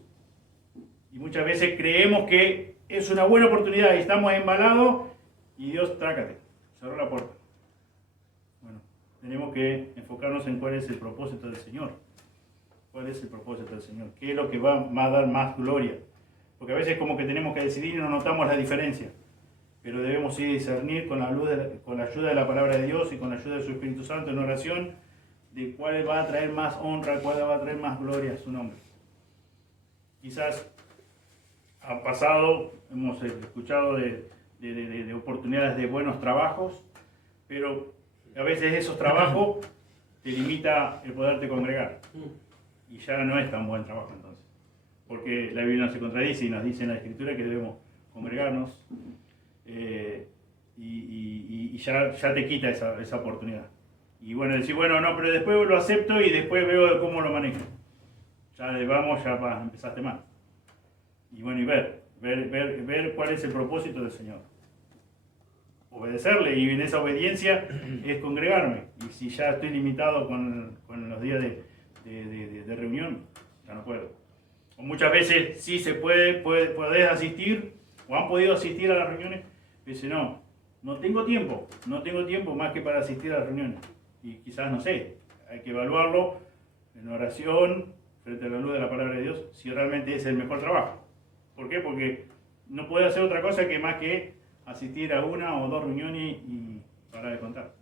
Y muchas veces creemos que es una buena oportunidad y estamos embalados y Dios, trácate, cerró la puerta. Bueno, tenemos que enfocarnos en cuál es el propósito del Señor. ¿Cuál es el propósito del Señor? ¿Qué es lo que va a dar más gloria? Porque a veces como que tenemos que decidir y no notamos la diferencia. Pero debemos sí discernir con la ayuda de la palabra de Dios y con la ayuda de su Espíritu Santo en oración de cuál va a traer más honra, cuál va a traer más gloria a su nombre. Quizás ha pasado, hemos escuchado de oportunidades de buenos trabajos, pero a veces esos trabajos te limita el poderte congregar. Y ya no es tan buen trabajo entonces. Porque la Biblia no se contradice y nos dice en la Escritura que debemos congregarnos y ya te quita esa oportunidad. Y bueno, decir, bueno, no, pero después lo acepto y después veo cómo lo manejo. Ya empezaste mal. Y bueno, y ver cuál es el propósito del Señor. Obedecerle, y en esa obediencia es congregarme. Y si ya estoy limitado con los días de reunión, ya no puedo. O muchas veces sí se podés asistir, o han podido asistir a las reuniones, pero dice, no tengo tiempo más que para asistir a las reuniones. Y quizás, no sé, hay que evaluarlo en oración, frente a la luz de la palabra de Dios, si realmente es el mejor trabajo. ¿Por qué? Porque no puede hacer otra cosa que más que asistir a una o dos reuniones y parar de contar.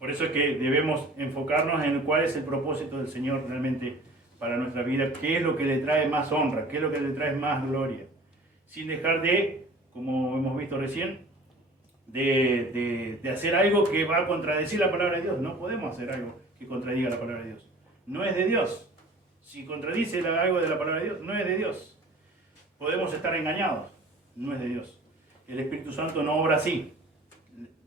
Por eso es que debemos enfocarnos en cuál es el propósito del Señor realmente para nuestra vida, qué es lo que le trae más honra, qué es lo que le trae más gloria, sin dejar de, como hemos visto recién, de hacer algo que va a contradecir la palabra de Dios. No podemos hacer algo que contradiga la palabra de Dios. No es de Dios. Si contradice algo de la palabra de Dios, no es de Dios. Podemos estar engañados, no es de Dios. El Espíritu Santo no obra así.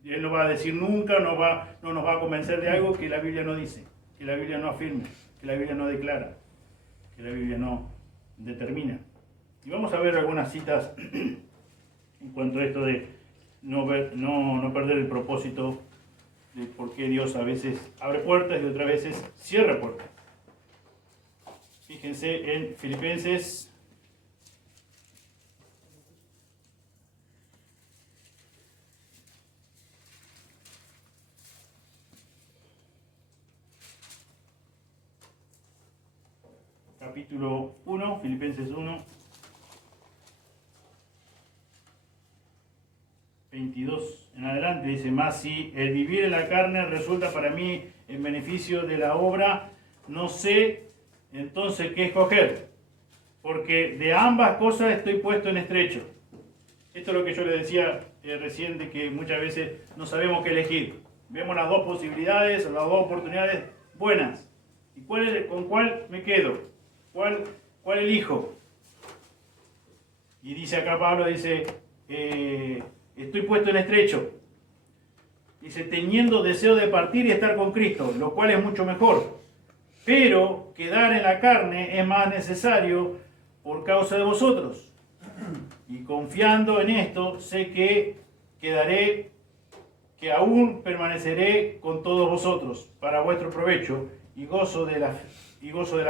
Él no va a decir nunca, no nos va a convencer de algo que la Biblia no dice, que la Biblia no afirma, que la Biblia no declara, que la Biblia no determina. Y vamos a ver algunas citas en cuanto a esto de no perder el propósito de por qué Dios a veces abre puertas y otras veces cierra puertas. Fíjense en Filipenses capítulo 1, Filipenses 1, 22 en adelante, dice: más si el vivir en la carne resulta para mí en beneficio de la obra, no sé entonces qué escoger, porque de ambas cosas estoy puesto en estrecho. Esto es lo que yo le decía recién, de que muchas veces no sabemos qué elegir. Vemos las dos posibilidades o las dos oportunidades buenas. ¿Y con cuál me quedo? ¿Cuál elijo? Y dice acá Pablo, dice, estoy puesto en estrecho. Dice, teniendo deseo de partir y estar con Cristo, lo cual es mucho mejor. Pero quedar en la carne es más necesario por causa de vosotros. Y confiando en esto, sé que quedaré, que aún permaneceré con todos vosotros para vuestro provecho y gozo de la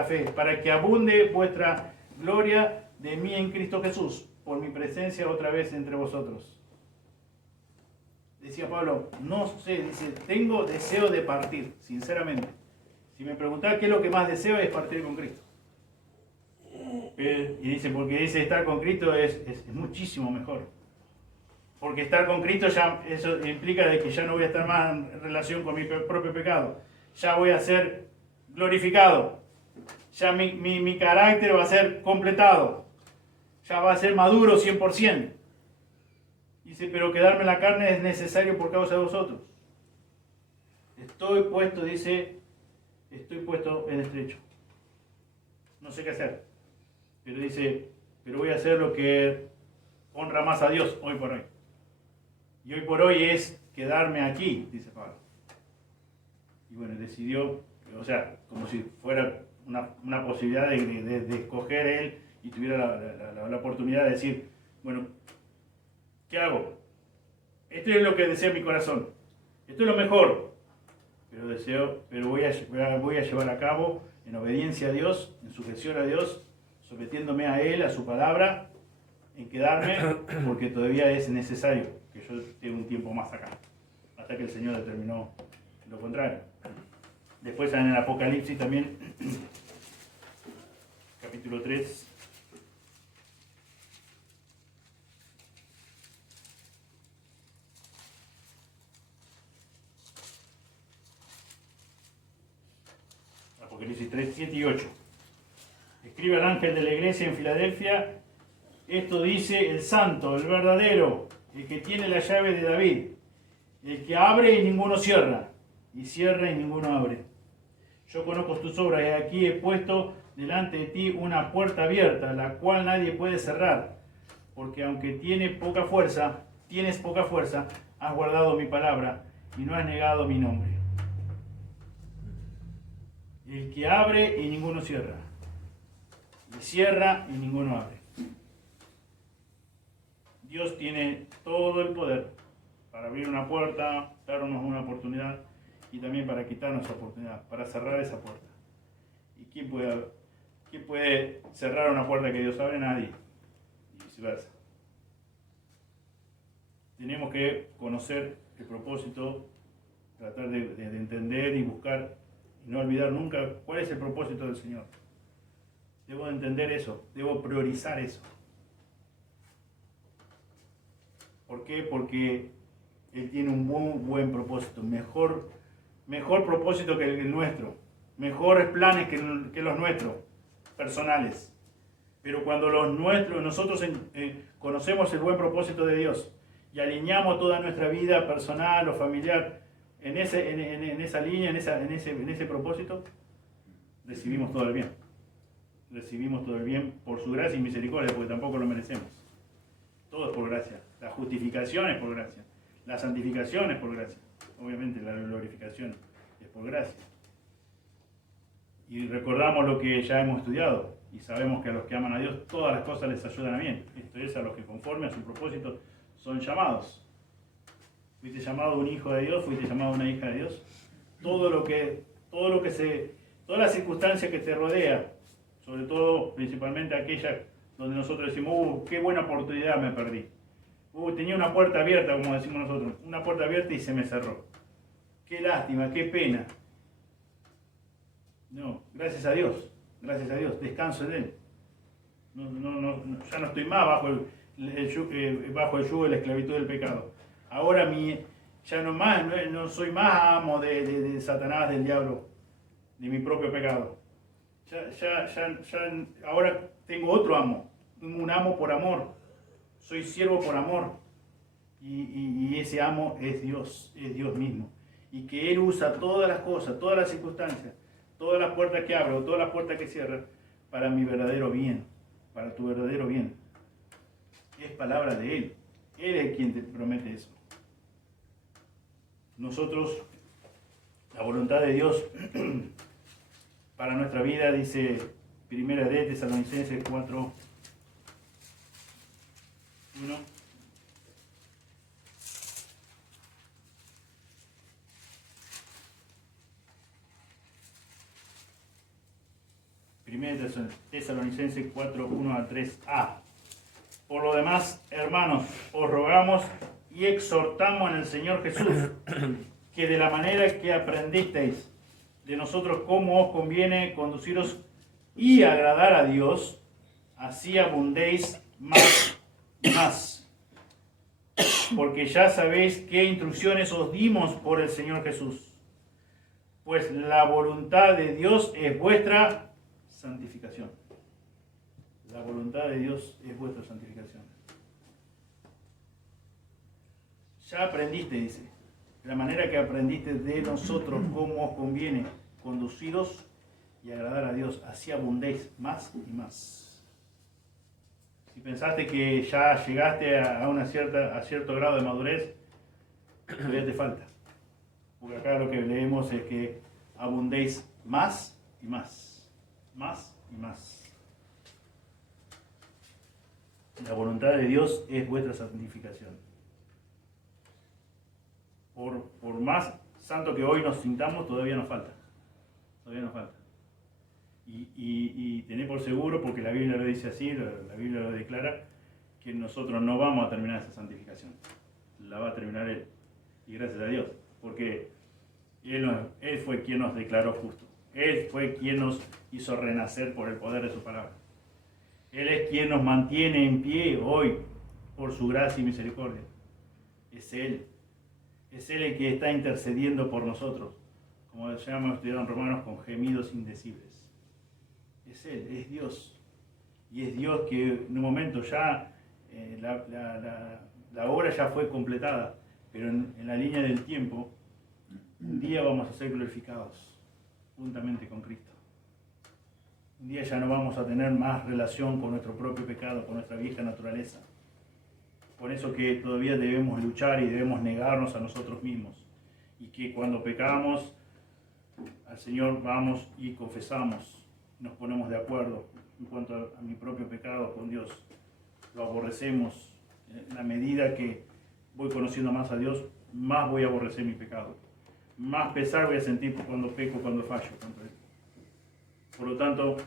fe, para que abunde vuestra gloria de mí en Cristo Jesús, por mi presencia otra vez entre vosotros. Decía Pablo, no sé, dice, tengo deseo de partir, sinceramente. Si me preguntás qué es lo que más deseo, es partir con Cristo. Y dice, porque dice estar con Cristo es muchísimo mejor. Porque estar con Cristo ya, eso implica de que ya no voy a estar más en relación con mi propio pecado. Ya voy a ser glorificado. Ya mi carácter va a ser completado. Ya va a ser maduro 100%. Dice, pero quedarme en la carne es necesario por causa de vosotros. Estoy puesto en estrecho. No sé qué hacer. Pero dice, pero voy a hacer lo que honra más a Dios hoy por hoy. Y hoy por hoy es quedarme aquí, dice Pablo. Y bueno, decidió, o sea, como si fuera una posibilidad de escoger él y tuviera la oportunidad de decir, bueno, ¿qué hago? Esto es lo que desea mi corazón. Esto es lo mejor. Pero voy a llevar a cabo en obediencia a Dios, en sujeción a Dios, sometiéndome a Él, a su palabra, en quedarme, porque todavía es necesario que yo esté un tiempo más acá, hasta que el Señor determinó lo contrario. Después en el Apocalipsis también, capítulo 3, Apocalipsis 3, 7 y 8. Escribe al ángel de la iglesia en Filadelfia, esto dice el santo, el verdadero, el que tiene la llave de David, el que abre y ninguno cierra, y cierra y ninguno abre. Yo conozco tus obras, y aquí he puesto delante de ti una puerta abierta, la cual nadie puede cerrar, porque aunque tienes poca fuerza, has guardado mi palabra y no has negado mi nombre. El que abre y ninguno cierra, y cierra y ninguno abre. Dios tiene todo el poder para abrir una puerta, darnos una oportunidad, y también para quitarnos esa oportunidad, para cerrar esa puerta. ¿Y quién puede cerrar una puerta que Dios abre? Nadie. Y viceversa. Tenemos que conocer el propósito, tratar de entender y buscar, y no olvidar nunca cuál es el propósito del Señor. Debo entender eso, debo priorizar eso. ¿Por qué? Porque Él tiene un muy buen propósito, mejor propósito que el nuestro, mejores planes que los nuestros, personales. Pero cuando nosotros conocemos el buen propósito de Dios y alineamos toda nuestra vida personal o familiar en esa línea, en ese propósito, recibimos todo el bien. Recibimos todo el bien por su gracia y misericordia, porque tampoco lo merecemos. Todo es por gracia. La justificación es por gracia. La santificación es por gracia. Obviamente la glorificación es por gracia. Y recordamos lo que ya hemos estudiado y sabemos que a los que aman a Dios todas las cosas les ayudan a bien. Esto es, a los que conforme a su propósito son llamados. Fuiste llamado un hijo de Dios, fuiste llamado una hija de Dios. Todas las circunstancias que te rodean sobre todo, principalmente aquellas donde nosotros decimos, qué buena oportunidad me perdí. Tenía una puerta abierta, como decimos nosotros, una puerta abierta y se me cerró. Qué lástima, qué pena. No, gracias a Dios, descanso en Él. Ya no estoy más bajo bajo el yugo de la esclavitud del pecado. Ahora ya no soy más amo de Satanás, del diablo, de mi propio pecado. Ahora tengo otro amo, un amo por amor. Soy siervo por amor. Y ese amo es Dios mismo. Y que Él usa todas las cosas, todas las circunstancias, todas las puertas que abre o todas las puertas que cierra para mi verdadero bien, para tu verdadero bien. Es palabra de Él. Él es quien te promete eso. Nosotros, la voluntad de Dios para nuestra vida, dice Primera de Tesalonicenses 4, 1. Primera de Tesalonicenses 4, 1 a 3a. Por lo demás, hermanos, os rogamos y exhortamos en el Señor Jesús, que de la manera que aprendisteis de nosotros cómo os conviene conduciros y agradar a Dios, así abundéis más y más. Porque ya sabéis qué instrucciones os dimos por el Señor Jesús. Pues la voluntad de Dios es vuestra santificación. La voluntad de Dios es vuestra santificación. Ya aprendiste, dice, de la manera que aprendiste de nosotros cómo os conviene conduciros y agradar a Dios, así abundéis más y más. Si pensaste que ya llegaste a cierto grado de madurez, todavía te falta. Porque acá lo que leemos es que abundéis más y más. Más y más. La voluntad de Dios es vuestra santificación. Por más santo que hoy nos sintamos, todavía nos falta. Todavía nos falta. Y tened por seguro, porque la Biblia lo dice así, la Biblia lo declara, que nosotros no vamos a terminar esa santificación. La va a terminar Él. Y gracias a Dios, porque Él fue quien nos declaró justos. Él fue quien nos hizo renacer por el poder de su palabra. Él es quien nos mantiene en pie hoy por su gracia y misericordia. Es Él. Es Él el que está intercediendo por nosotros, como se llama estudiado en Romanos, con gemidos indecibles. Es Él, es Dios. Y es Dios que en un momento ya la obra ya fue completada, pero en la línea del tiempo, un día vamos a ser glorificados juntamente con Cristo. Un día ya no vamos a tener más relación con nuestro propio pecado, con nuestra vieja naturaleza. Por eso que todavía debemos luchar y debemos negarnos a nosotros mismos. Y que cuando pecamos, al Señor vamos y confesamos, nos ponemos de acuerdo en cuanto a mi propio pecado con Dios. Lo aborrecemos. En la medida que voy conociendo más a Dios, más voy a aborrecer mi pecado. Más pesar voy a sentir cuando peco, cuando fallo contra Él. Por lo tanto,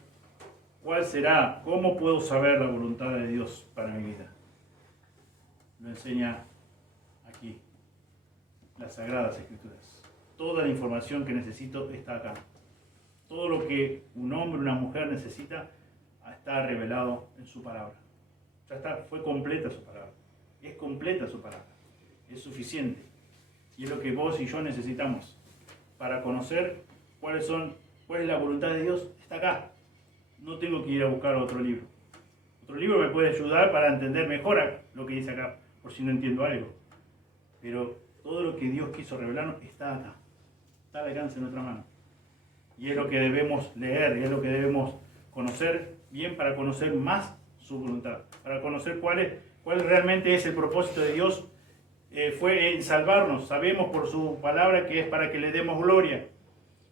¿cuál será? ¿Cómo puedo saber la voluntad de Dios para mi vida? Lo enseña aquí, las Sagradas Escrituras. Toda la información que necesito está acá. Todo lo que un hombre o una mujer necesita está revelado en su palabra. Ya está, fue completa su palabra. Es completa su palabra. Es suficiente. Y es lo que vos y yo necesitamos para conocer cuál es la voluntad de Dios. Está acá. No tengo que ir a buscar otro libro. Otro libro me puede ayudar para entender mejor lo que dice acá, por si no entiendo algo. Pero todo lo que Dios quiso revelarnos está acá. Está al alcance de nuestra mano. Y es lo que debemos leer, y es lo que debemos conocer bien para conocer más su voluntad. Para conocer cuál realmente es el propósito de Dios. Fue en salvarnos. Sabemos por su palabra que es para que le demos gloria.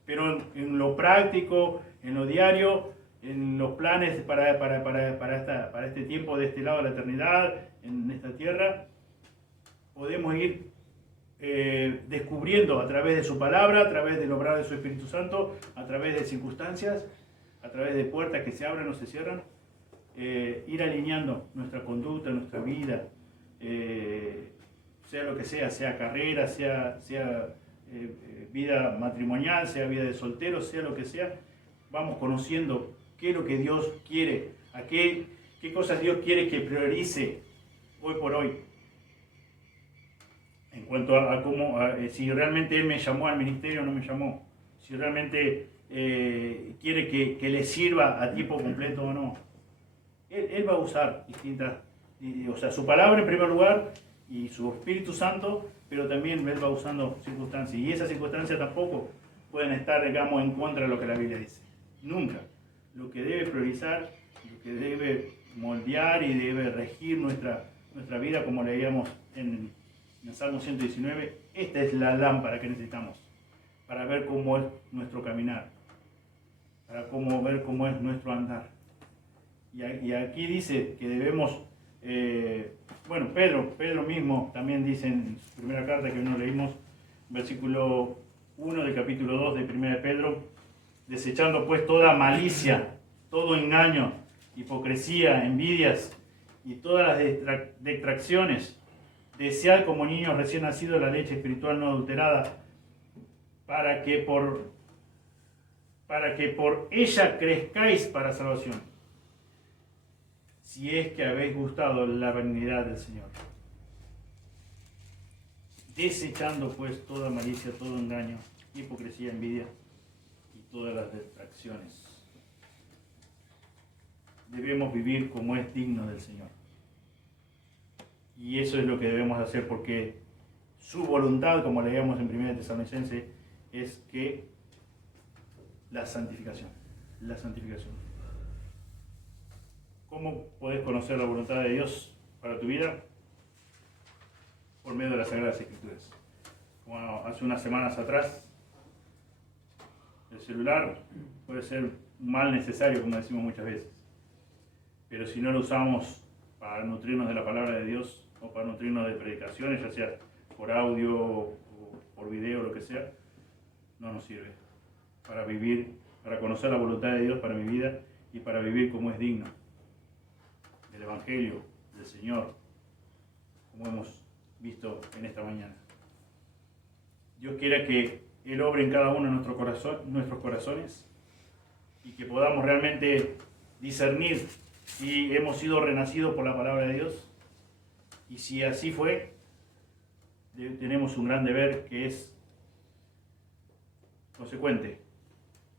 Pero en lo práctico, en lo diario, en los planes para este tiempo, de este lado de la eternidad, en esta tierra, podemos ir descubriendo a través de su palabra, a través del obrar de su Espíritu Santo, a través de circunstancias, a través de puertas que se abren o se cierran, ir alineando nuestra conducta, nuestra vida, sea lo que sea carrera, sea vida matrimonial, sea vida de soltero, sea lo que sea, vamos conociendo qué es lo que Dios quiere, qué cosas Dios quiere que priorice hoy por hoy. En cuanto a cómo, si realmente Él me llamó al ministerio o no me llamó, si realmente quiere que le sirva a tiempo completo o no. Él va a usar distintas, o sea, su palabra en primer lugar y su Espíritu Santo, pero también Él va usando circunstancias. Y esas circunstancias tampoco pueden estar, digamos, en contra de lo que la Biblia dice. Nunca. Lo que debe priorizar, lo que debe moldear y debe regir nuestra vida, como leíamos en el Salmo 119, esta es la lámpara que necesitamos para ver cómo es nuestro caminar, para ver cómo es nuestro andar. Y aquí dice que debemos, Pedro mismo también dice en su primera carta que no leímos, versículo 1 del capítulo 2 de 1 de Pedro, desechando pues toda malicia, todo engaño, hipocresía, envidias y todas las detracciones, desead como niños recién nacidos la leche espiritual no adulterada, para que por ella crezcáis para salvación, si es que habéis gustado la benignidad del Señor. Desechando pues toda malicia, todo engaño, hipocresía, envidia y todas las distracciones. Debemos vivir como es digno del Señor. Y eso es lo que debemos hacer, porque su voluntad, como leíamos en 1 Tesalonicenses, es que la santificación. ¿Cómo puedes conocer la voluntad de Dios para tu vida? Por medio de las Sagradas Escrituras. Como hace unas semanas atrás, el celular puede ser un mal necesario, como decimos muchas veces. Pero si no lo usamos para nutrirnos de la palabra de Dios o para nutrirnos de predicaciones, ya sea por audio o por video, lo que sea, no nos sirve para vivir, para conocer la voluntad de Dios para mi vida y para vivir como es digno del Evangelio del Señor, como hemos visto en esta mañana. Dios quiera que Él obre en cada uno de nuestros corazones y que podamos realmente discernir si hemos sido renacidos por la palabra de Dios, y si así fue, tenemos un gran deber que es consecuente.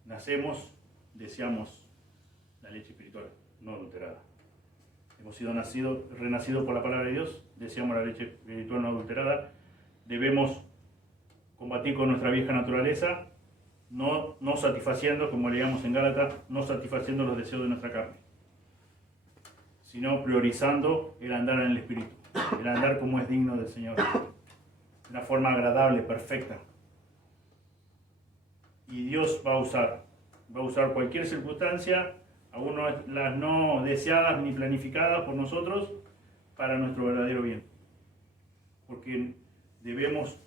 Nacemos, deseamos la leche espiritual no adulterada. Hemos sido renacidos por la palabra de Dios, deseamos la leche espiritual no adulterada. Debemos combatir con nuestra vieja naturaleza, no satisfaciendo, como leíamos en Gálatas, no satisfaciendo los deseos de nuestra carne, sino priorizando el andar en el Espíritu, el andar como es digno del Señor, de una forma agradable, perfecta. Y Dios va a usar cualquier circunstancia, aún las no deseadas ni planificadas por nosotros, para nuestro verdadero bien. Porque debemos,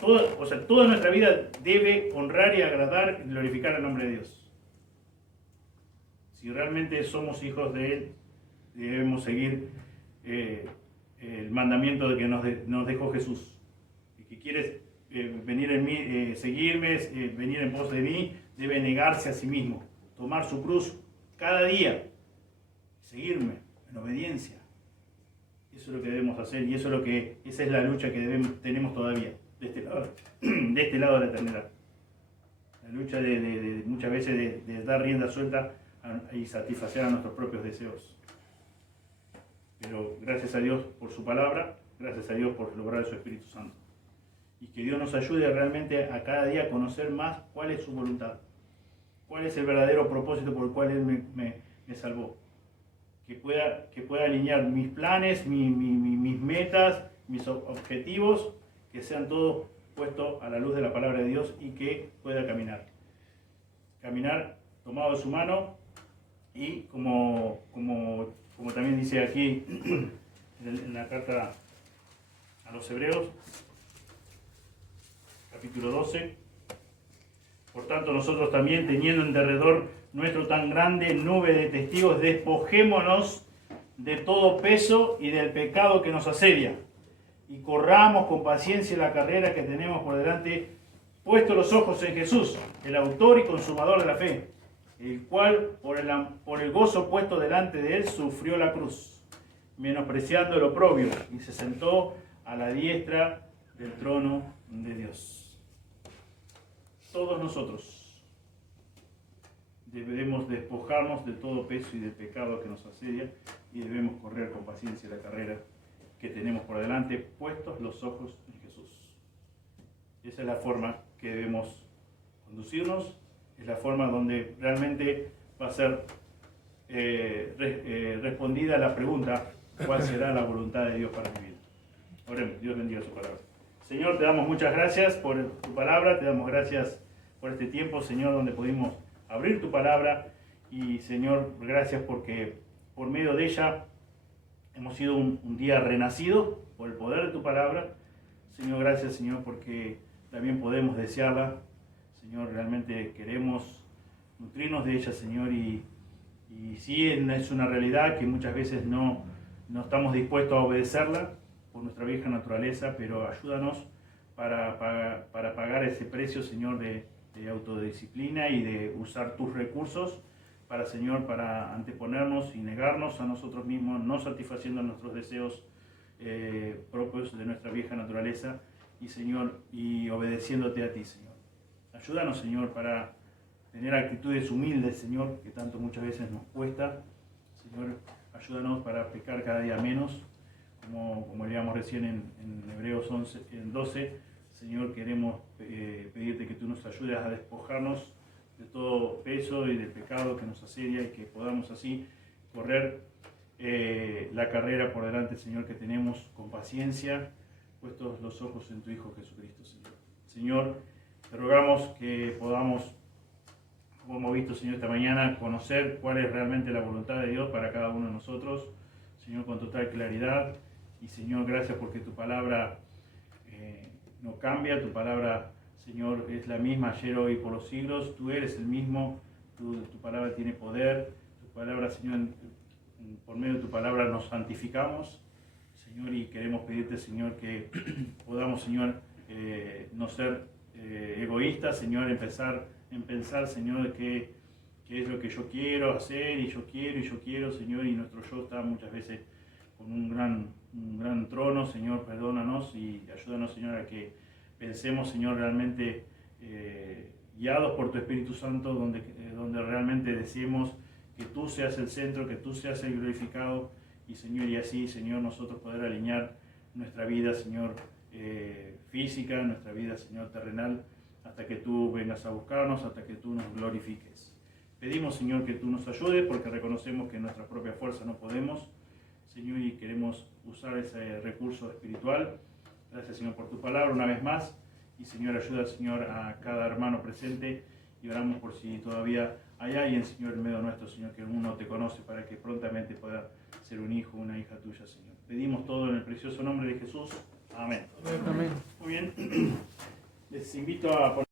toda nuestra vida debe honrar y agradar y glorificar el nombre de Dios. Si realmente somos hijos de Él, debemos seguir el mandamiento de que nos dejó Jesús. Y que quieres venir en mí, seguirme, venir en pos de mí, debe negarse a sí mismo, tomar su cruz cada día, seguirme en obediencia. Eso es lo que debemos hacer, y esa es la lucha que tenemos todavía de este lado de la eternidad. La lucha de muchas veces de dar rienda suelta y satisfacer a nuestros propios deseos. Pero gracias a Dios por su palabra, gracias a Dios por lograr su Espíritu Santo. Y que Dios nos ayude realmente a cada día a conocer más cuál es su voluntad, cuál es el verdadero propósito por el cual Él me salvó. Que pueda alinear mis planes, mis metas, mis objetivos, que sean todos puestos a la luz de la palabra de Dios, y que pueda caminar tomado de su mano, y como también dice aquí en la carta a los Hebreos, capítulo 12, Por tanto, nosotros también, teniendo en derredor nuestro tan grande nube de testigos, despojémonos de todo peso y del pecado que nos asedia, y corramos con paciencia la carrera que tenemos por delante, puestos los ojos en Jesús, el autor y consumador de la fe, el cual por el gozo puesto delante de él sufrió la cruz, menospreciando el oprobio, y se sentó a la diestra del trono de Dios. Todos nosotros debemos despojarnos de todo peso y del pecado que nos asedia, y debemos correr con paciencia la carrera que tenemos por delante, puestos los ojos en Jesús. Esa es la forma que debemos conducirnos, es la forma donde realmente va a ser respondida la pregunta: ¿cuál será la voluntad de Dios para mi vida? Oremos. Dios bendiga su palabra. Señor, te damos muchas gracias por tu palabra, te damos gracias por este tiempo, Señor, donde pudimos abrir tu palabra, y Señor, gracias porque por medio de ella hemos sido un día renacido por el poder de tu palabra. Señor, gracias, Señor, porque también podemos desearla. Señor, realmente queremos nutrirnos de ella, Señor, y sí, es una realidad que muchas veces no estamos dispuestos a obedecerla por nuestra vieja naturaleza, pero ayúdanos para pagar ese precio, Señor, de autodisciplina y de usar tus recursos para, Señor, para anteponernos y negarnos a nosotros mismos, no satisfaciendo nuestros deseos propios de nuestra vieja naturaleza, y, Señor, y obedeciéndote a ti, Señor. Ayúdanos, Señor, para tener actitudes humildes, Señor, que tanto muchas veces nos cuesta. Señor, ayúdanos para pecar cada día menos, como leíamos recién en Hebreos 12. Señor, queremos pedirte que tú nos ayudes a despojarnos de todo peso y del pecado que nos asedia, y que podamos así correr la carrera por delante, Señor, que tenemos con paciencia, puestos los ojos en tu Hijo Jesucristo, Señor. Señor, te rogamos que podamos, como hemos visto, Señor, esta mañana, conocer cuál es realmente la voluntad de Dios para cada uno de nosotros, Señor, con total claridad. Y, Señor, gracias porque tu palabra no cambia, tu palabra, Señor, es la misma ayer, hoy, por los siglos. Tú eres el mismo, tu palabra tiene poder, tu palabra, Señor, por medio de tu palabra nos santificamos, Señor, y queremos pedirte, Señor, que podamos, Señor, no ser egoístas, Señor, en pensar, Señor, qué es lo que yo quiero hacer, y yo quiero, Señor, y nuestro yo está muchas veces con un gran trono. Señor, perdónanos y ayúdanos, Señor, a que pensemos, Señor, realmente guiados por tu Espíritu Santo, donde realmente deseemos que tú seas el centro, que tú seas el glorificado, y, Señor, y así, Señor, nosotros poder alinear nuestra vida, Señor, física, nuestra vida, Señor, terrenal, hasta que tú vengas a buscarnos, hasta que tú nos glorifiques. Pedimos, Señor, que tú nos ayudes, porque reconocemos que en nuestra propia fuerza no podemos, Señor, y queremos usar ese recurso espiritual. Gracias, Señor, por tu palabra una vez más, y, Señor, ayuda, Señor, a cada hermano presente, y oramos por si todavía hay alguien, Señor, en medio nuestro, Señor, que aún no te conoce, para que prontamente pueda ser un hijo, una hija tuya, Señor. Pedimos todo en el precioso nombre de Jesús. Amén. Amén. Muy bien. Les invito a poner